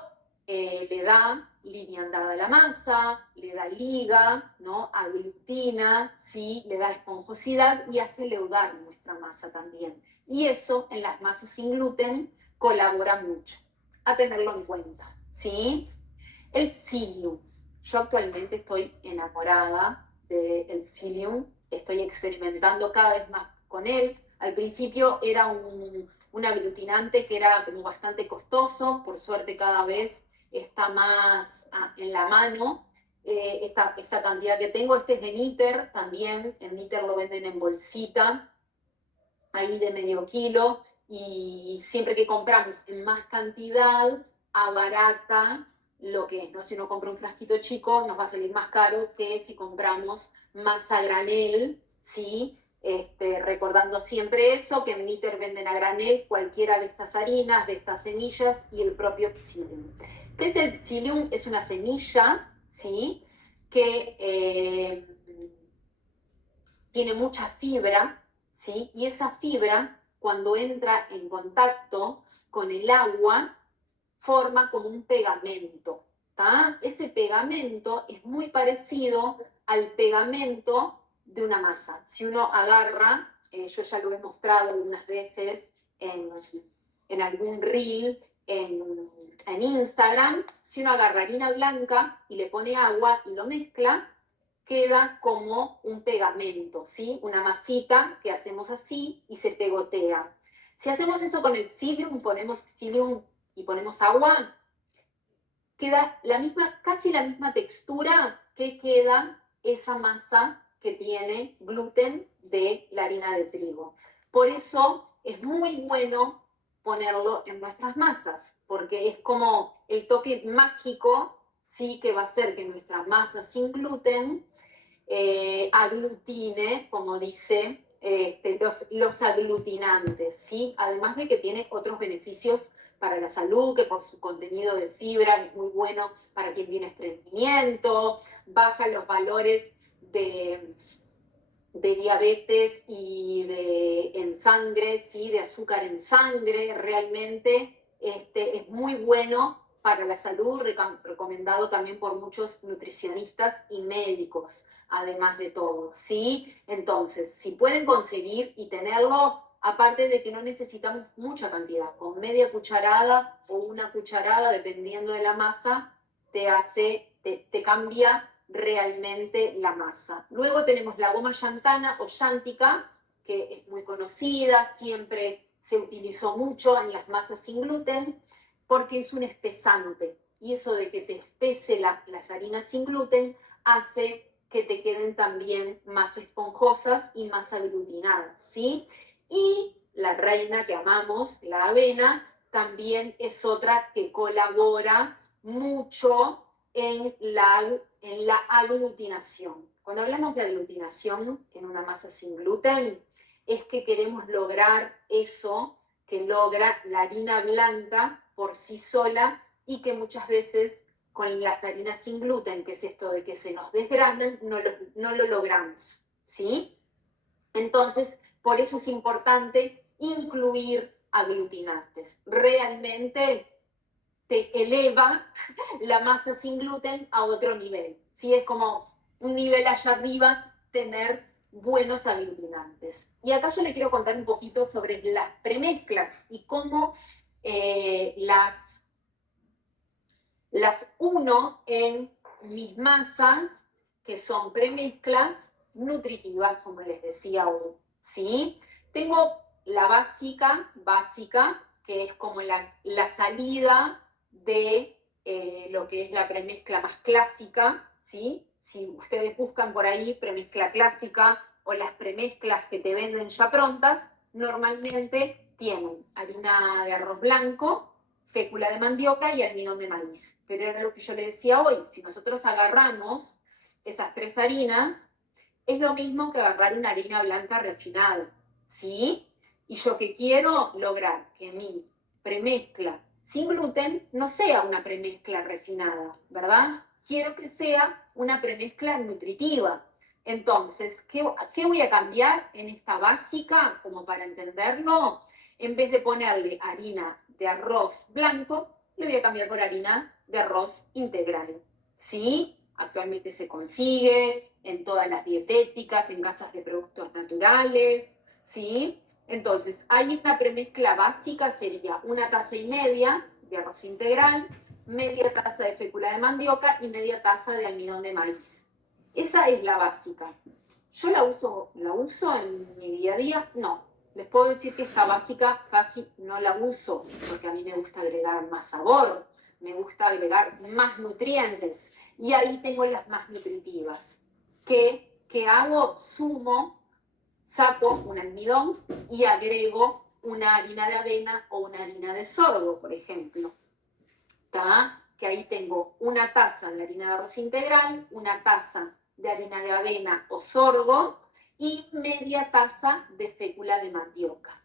le da liviandad a la masa, le da liga, ¿no? Aglutina, ¿sí? Le da esponjosidad y hace leudar nuestra masa también. Y eso en las masas sin gluten colabora mucho. A tenerlo en cuenta, ¿sí? El psyllium. Yo actualmente estoy enamorada del psyllium, estoy experimentando cada vez más con él. Al principio era un aglutinante que era como bastante costoso, por suerte cada vez está más en la mano. Esta cantidad que tengo, este es de Níter también, en Níter lo venden en bolsita, ahí de medio kilo, y siempre que compramos en más cantidad, abarata lo que es, ¿no? Si uno compra un frasquito chico, nos va a salir más caro que si compramos más a granel, ¿sí? Recordando siempre eso, que en Níter venden a granel cualquiera de estas harinas, de estas semillas y el propio psyllium. Entonces el psyllium es una semilla, ¿sí? Que tiene mucha fibra, ¿sí? Y esa fibra, cuando entra en contacto con el agua, forma como un pegamento, ¿tá? Ese pegamento es muy parecido al pegamento de una masa. Si uno agarra, yo ya lo he mostrado algunas veces en algún reel, en Instagram, si uno agarra harina blanca y le pone agua y lo mezcla, queda como un pegamento, ¿sí? Una masita que hacemos así y se pegotea. Si hacemos eso con el psyllium, ponemos psyllium y ponemos agua, queda casi la misma textura que queda esa masa que tiene gluten de la harina de trigo. Por eso es muy bueno ponerlo en nuestras masas, porque es como el toque mágico, sí, que va a hacer que nuestra masa sin gluten aglutine, como dice, los aglutinantes, ¿sí? Además de que tiene otros beneficios para la salud, que por su contenido de fibra es muy bueno para quien tiene estreñimiento, baja los valores de diabetes y en sangre, ¿sí? De azúcar en sangre, realmente es muy bueno para la salud, recomendado también por muchos nutricionistas y médicos, además de todo, ¿sí? Entonces, si pueden conseguir y tenerlo, Aparte de que no necesitamos mucha cantidad, con media cucharada o una cucharada, dependiendo de la masa, te cambia realmente la masa. Luego tenemos la goma llantana o llántica, que es muy conocida, siempre se utilizó mucho en las masas sin gluten, porque es un espesante. Y eso de que te espese las harinas sin gluten hace que te queden también más esponjosas y más aglutinadas, ¿sí? Y la reina que amamos, la avena, también es otra que colabora mucho en la aglutinación. Cuando hablamos de aglutinación en una masa sin gluten, es que queremos lograr eso que logra la harina blanca por sí sola y que muchas veces con las harinas sin gluten, que es esto de que se nos desgranan, no lo logramos, ¿sí? Entonces, por eso es importante incluir aglutinantes. Realmente te eleva la masa sin gluten a otro nivel. ¿Sí? Es como un nivel allá arriba tener buenos aglutinantes. Y acá yo le quiero contar un poquito sobre las premezclas y cómo las uno en mis masas, que son premezclas nutritivas, como les decía hoy. ¿Sí? Tengo la básica, que es como la salida de lo que es la premezcla más clásica, ¿sí? Si ustedes buscan por ahí premezcla clásica o las premezclas que te venden ya prontas, normalmente tienen harina de arroz blanco, fécula de mandioca y almidón de maíz. Pero era lo que yo le decía hoy, si nosotros agarramos esas tres harinas, es lo mismo que agarrar una harina blanca refinada, ¿sí? Y yo que quiero lograr que mi premezcla sin gluten no sea una premezcla refinada, ¿verdad? Quiero que sea una premezcla nutritiva. Entonces, ¿qué voy a cambiar en esta básica, como para entenderlo? En vez de ponerle harina de arroz blanco, le voy a cambiar por harina de arroz integral. ¿Sí? Actualmente se consigue en todas las dietéticas, en casas de productos naturales. ¿Sí? Entonces, hay una premezcla básica, sería 1,5 tazas de arroz integral, media taza de fécula de mandioca y media taza de almidón de maíz. Esa es la básica. ¿Yo la uso en mi día a día? No. Les puedo decir que esta básica casi no la uso, porque a mí me gusta agregar más sabor, me gusta agregar más nutrientes, y ahí tengo las más nutritivas. ¿Qué hago? Saco un almidón y agrego una harina de avena o una harina de sorgo, por ejemplo. ¿Está? Que ahí tengo una taza de harina de arroz integral, una taza de harina de avena o sorgo y media taza de fécula de mandioca.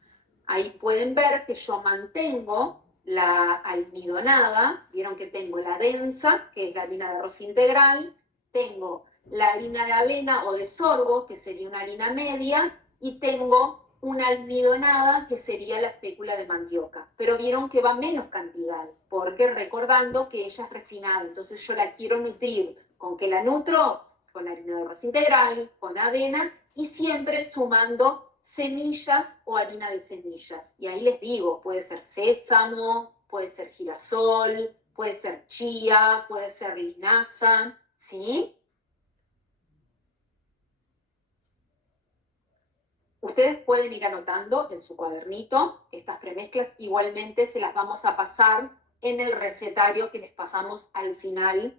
Ahí pueden ver que yo mantengo la almidonada, vieron que tengo la densa, que es la harina de arroz integral, tengo la harina de avena o de sorgo, que sería una harina media, y tengo una almidonada, que sería la fécula de mandioca. Pero vieron que va menos cantidad, porque recordando que ella es refinada, entonces yo la quiero nutrir. ¿Con qué la nutro? Con harina de arroz integral, con avena, y siempre sumando semillas o harina de semillas. Y ahí les digo, puede ser sésamo, puede ser girasol, puede ser chía, puede ser linaza, ¿sí? Ustedes pueden ir anotando en su cuadernito estas premezclas, igualmente se las vamos a pasar en el recetario que les pasamos al final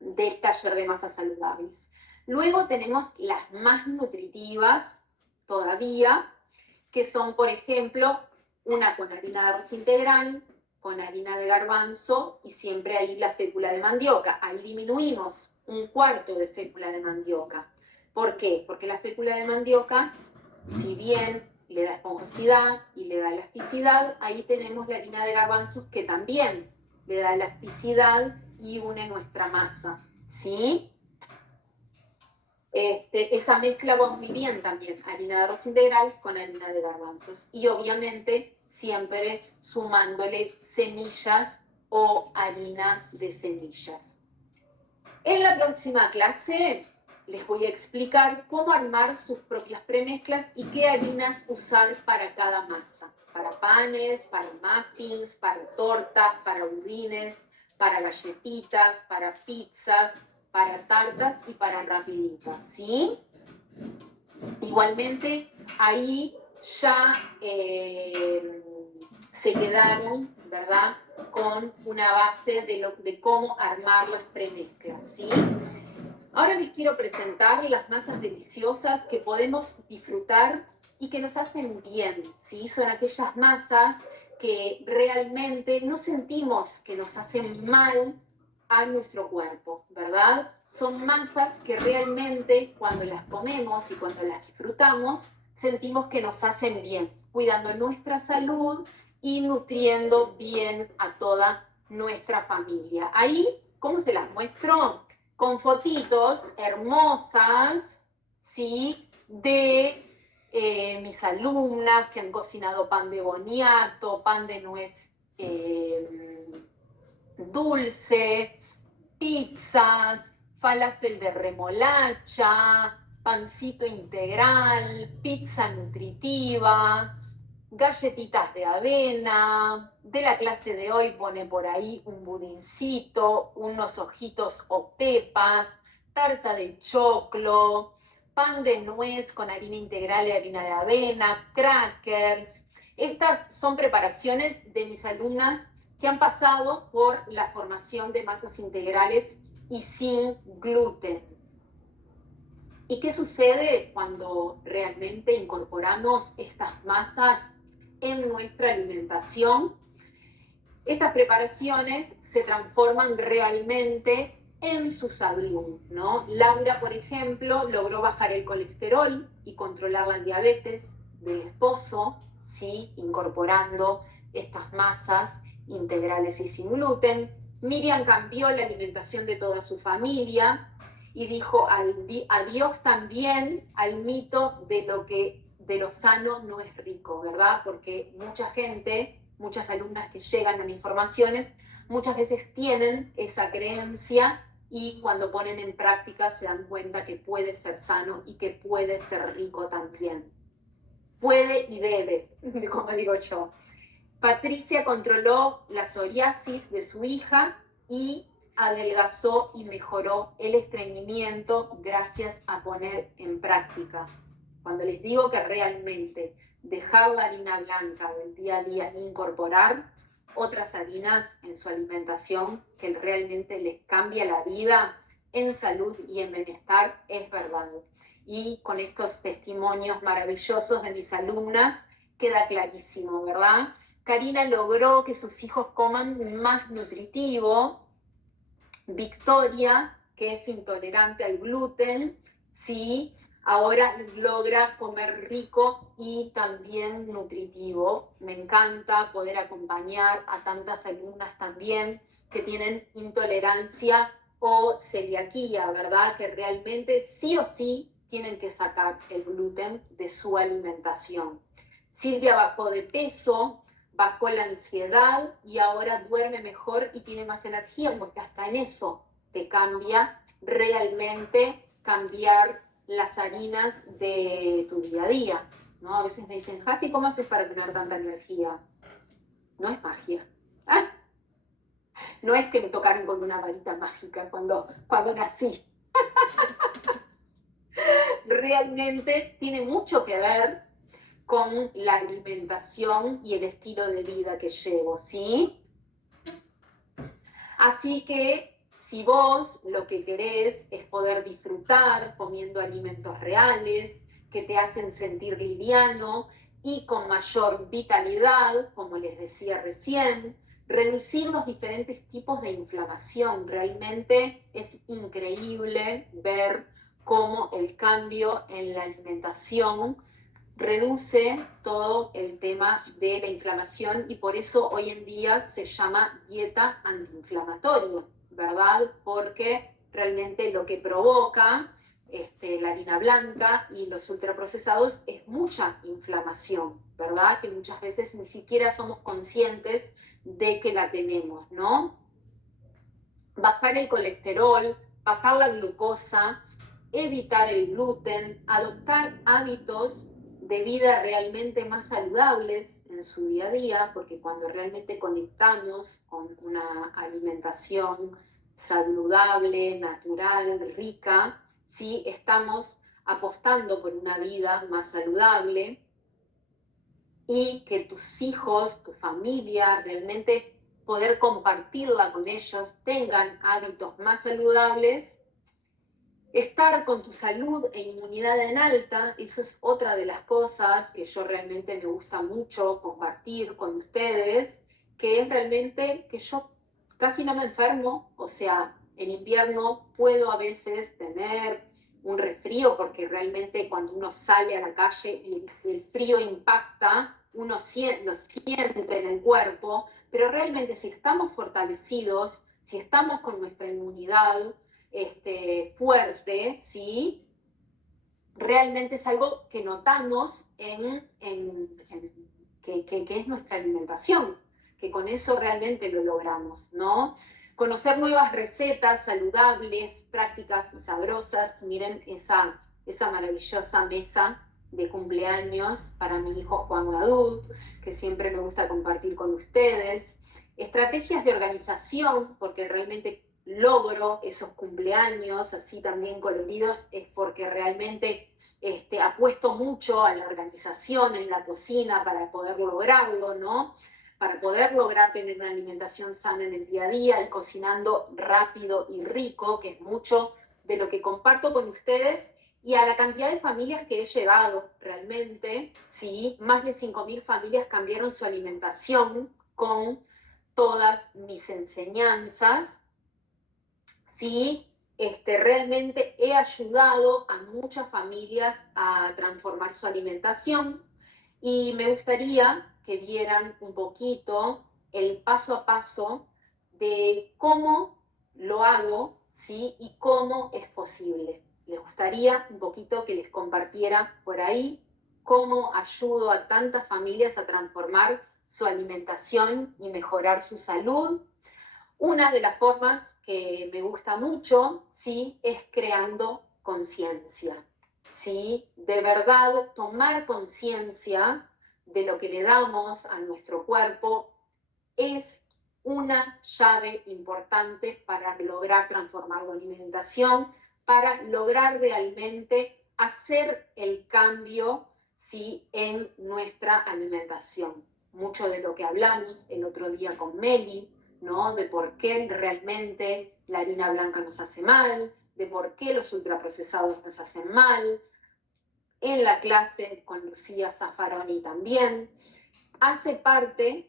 del taller de masas saludables. Luego tenemos las más nutritivas todavía, que son, por ejemplo, una con harina de arroz integral, con harina de garbanzo y siempre ahí la fécula de mandioca. Ahí disminuimos 1/4 de fécula de mandioca. ¿Por qué? Porque la fécula de mandioca, si bien le da esponjosidad y le da elasticidad, ahí tenemos la harina de garbanzos que también le da elasticidad y une nuestra masa, ¿sí? Esa mezcla va muy bien también, harina de arroz integral con harina de garbanzos. Y obviamente siempre sumándole semillas o harina de semillas. En la próxima clase les voy a explicar cómo armar sus propias premezclas y qué harinas usar para cada masa. Para panes, para muffins, para tortas, para budines, para galletitas, para pizzas, para tartas y para rapiditas, ¿sí? Igualmente, ahí ya se quedaron, ¿verdad?, con una base de cómo armar las premezclas, ¿sí? Ahora les quiero presentar las masas deliciosas que podemos disfrutar y que nos hacen bien, ¿sí? Son aquellas masas que realmente no sentimos que nos hacen mal a nuestro cuerpo, ¿verdad? Son masas que realmente cuando las comemos y cuando las disfrutamos, sentimos que nos hacen bien, cuidando nuestra salud y nutriendo bien a toda nuestra familia. Ahí, ¿cómo se las muestro? Con fotitos hermosas, ¿sí? De mis alumnas que han cocinado pan de boniato, pan de nuez dulce, pizzas, falafel de remolacha, pancito integral, pizza nutritiva, galletitas de avena. De la clase de hoy pone por ahí un budincito, unos ojitos o pepas, tarta de choclo, pan de nuez con harina integral y harina de avena, crackers. Estas son preparaciones de mis alumnas que han pasado por la formación de masas integrales y sin gluten. ¿Y qué sucede cuando realmente incorporamos estas masas en nuestra alimentación? Estas preparaciones se transforman realmente en su salud, ¿no? Laura, por ejemplo, logró bajar el colesterol y controlar la diabetes del esposo, ¿sí? Incorporando estas masas integrales y sin gluten. Miriam cambió la alimentación de toda su familia y dijo adiós también al mito de lo sano no es rico, ¿verdad? Porque mucha gente, muchas alumnas que llegan a mis formaciones, muchas veces tienen esa creencia y cuando ponen en práctica se dan cuenta que puede ser sano y que puede ser rico también. Puede y debe, como digo yo. Patricia controló la psoriasis de su hija y adelgazó y mejoró el estreñimiento gracias a poner en práctica. Cuando les digo que realmente dejar la harina blanca del día a día e incorporar otras harinas en su alimentación que realmente les cambia la vida en salud y en bienestar, es verdad. Y con estos testimonios maravillosos de mis alumnas queda clarísimo, ¿verdad? Karina logró que sus hijos coman más nutritivo. Victoria, que es intolerante al gluten, sí, ahora logra comer rico y también nutritivo. Me encanta poder acompañar a tantas alumnas también que tienen intolerancia o celiaquía, ¿verdad? Que realmente sí o sí tienen que sacar el gluten de su alimentación. Silvia bajó de peso, bajó la ansiedad y ahora duerme mejor y tiene más energía, porque hasta en eso te cambia realmente cambiar las harinas de tu día a día, ¿no? A veces me dicen, Jasi, ¿cómo haces para tener tanta energía? No es magia. No es que me tocaron con una varita mágica cuando nací. Realmente tiene mucho que ver con la alimentación y el estilo de vida que llevo, ¿sí? Así que si vos lo que querés es poder disfrutar comiendo alimentos reales que te hacen sentir liviano y con mayor vitalidad, como les decía recién, reducir los diferentes tipos de inflamación. Realmente es increíble ver cómo el cambio en la alimentación reduce todo el tema de la inflamación y por eso hoy en día se llama dieta antiinflamatoria, ¿verdad? Porque realmente lo que provoca la harina blanca y los ultraprocesados es mucha inflamación, ¿verdad? Que muchas veces ni siquiera somos conscientes de que la tenemos, ¿no? Bajar el colesterol, bajar la glucosa, evitar el gluten, adoptar hábitos de vida realmente más saludables en su día a día, porque cuando realmente conectamos con una alimentación saludable, natural, rica, ¿sí? Estamos apostando por una vida más saludable y que tus hijos, tu familia, realmente poder compartirla con ellos, tengan hábitos más saludables. Estar con tu salud e inmunidad en alta, eso es otra de las cosas que yo realmente me gusta mucho compartir con ustedes, que es realmente que yo casi no me enfermo, o sea, en invierno puedo a veces tener un resfrío porque realmente cuando uno sale a la calle el frío impacta, uno lo siente en el cuerpo, pero realmente si estamos fortalecidos, si estamos con nuestra inmunidad, fuerte, ¿sí? Realmente es algo que notamos que es nuestra alimentación, que con eso realmente lo logramos, ¿no? Conocer nuevas recetas saludables, prácticas y sabrosas. Miren esa maravillosa mesa de cumpleaños para mi hijo Juan Gadud, que siempre me gusta compartir con ustedes. Estrategias de organización, porque realmente logro esos cumpleaños así también coloridos, es porque realmente apuesto mucho a la organización en la cocina para poder lograrlo, ¿no? Para poder lograr tener una alimentación sana en el día a día y cocinando rápido y rico, que es mucho de lo que comparto con ustedes, y a la cantidad de familias que he llegado realmente, ¿sí? Más de 5.000 familias cambiaron su alimentación con todas mis enseñanzas, ¿sí? Realmente he ayudado a muchas familias a transformar su alimentación y me gustaría que vieran un poquito el paso a paso de cómo lo hago, ¿sí? Y cómo es posible. Les gustaría un poquito que les compartiera por ahí cómo ayudo a tantas familias a transformar su alimentación y mejorar su salud. Una de las formas que me gusta mucho, ¿sí? Es creando conciencia, ¿sí? De verdad, tomar conciencia de lo que le damos a nuestro cuerpo es una llave importante para lograr transformar la alimentación, para lograr realmente hacer el cambio, ¿sí? En nuestra alimentación. Mucho de lo que hablamos el otro día con Meli, ¿no? De por qué realmente la harina blanca nos hace mal, de por qué los ultraprocesados nos hacen mal. En la clase con Lucía Zaffaroni también. Hace parte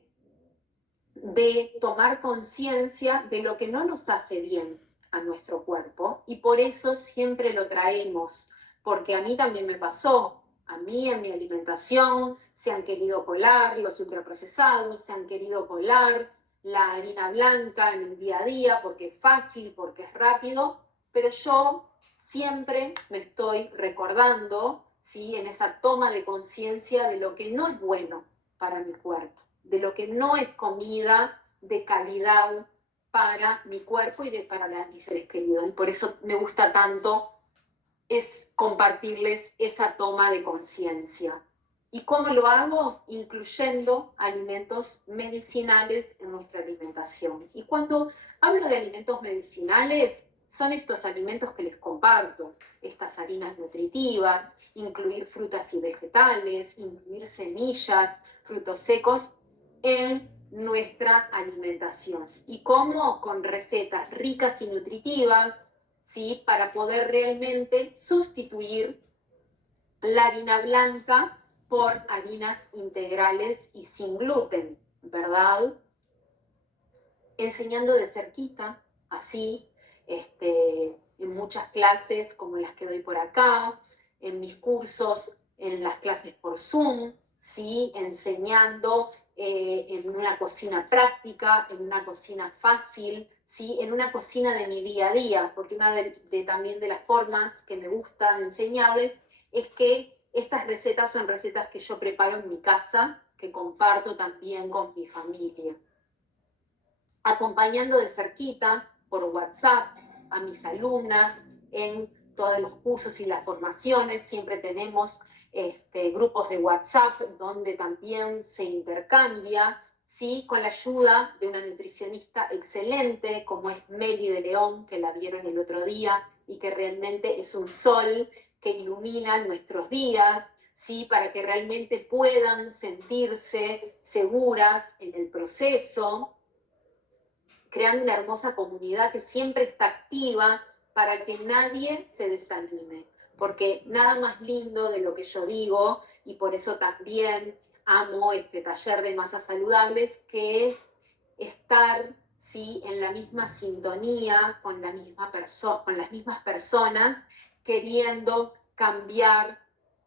de tomar conciencia de lo que no nos hace bien a nuestro cuerpo y por eso siempre lo traemos, porque a mí también me pasó, a mí en mi alimentación se han querido colar los ultraprocesados, se han querido colar la harina blanca en el día a día porque es fácil, porque es rápido, pero yo siempre me estoy recordando, ¿sí? En esa toma de conciencia de lo que no es bueno para mi cuerpo, de lo que no es comida de calidad para mi cuerpo y para mis seres queridos. Y por eso me gusta tanto es compartirles esa toma de conciencia. ¿Y cómo lo hago? Incluyendo alimentos medicinales en nuestra alimentación. Y cuando hablo de alimentos medicinales, son estos alimentos que les comparto, estas harinas nutritivas, incluir frutas y vegetales, incluir semillas, frutos secos en nuestra alimentación. ¿Y cómo? Con recetas ricas y nutritivas, ¿sí? Para poder realmente sustituir la harina blanca por harinas integrales y sin gluten, ¿verdad? Enseñando de cerquita, así, en muchas clases como las que doy por acá, en mis cursos, en las clases por Zoom, ¿sí? Enseñando en una cocina práctica, en una cocina fácil, ¿sí? En una cocina de mi día a día, porque una también de las formas que me gusta enseñarles es que estas recetas son recetas que yo preparo en mi casa, que comparto también con mi familia. Acompañando de cerquita por WhatsApp a mis alumnas en todos los cursos y las formaciones, siempre tenemos grupos de WhatsApp donde también se intercambia, ¿sí? Con la ayuda de una nutricionista excelente como es Meli de León, que la vieron el otro día y que realmente es un sol que ilumina nuestros días, ¿sí? Para que realmente puedan sentirse seguras en el proceso, creando una hermosa comunidad que siempre está activa para que nadie se desanime. Porque nada más lindo de lo que yo digo, y por eso también amo este taller de masas saludables, que es estar, ¿sí?, en la misma sintonía con las mismas personas, queriendo cambiar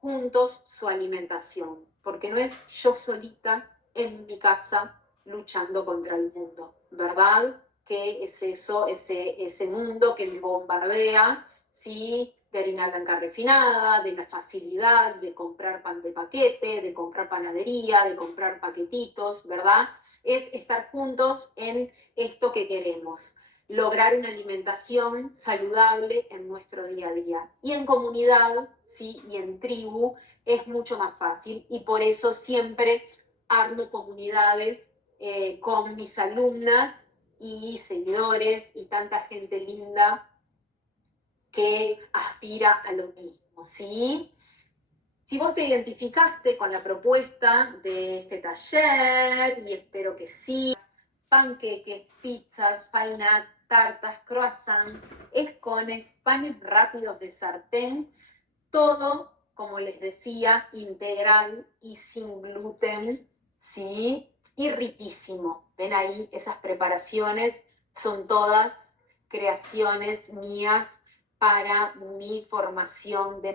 juntos su alimentación. Porque no es yo solita en mi casa luchando contra el mundo, ¿verdad? Que es eso, ese mundo que me bombardea, ¿sí? De harina blanca refinada, de la facilidad de comprar pan de paquete, de comprar panadería, de comprar paquetitos, ¿verdad? Es estar juntos en esto que queremos, lograr una alimentación saludable en nuestro día a día. Y en comunidad, ¿sí? Y en tribu es mucho más fácil, y por eso siempre armo comunidades con mis alumnas y seguidores y tanta gente linda que aspira a lo mismo, ¿sí? Si vos te identificaste con la propuesta de este taller, y espero que sí, panqueques, pizzas, painac, tartas, croissant, escones, panes rápidos de sartén, todo, como les decía, integral y sin gluten, ¿sí? Y riquísimo. Ven ahí, esas preparaciones son todas creaciones mías para mi formación de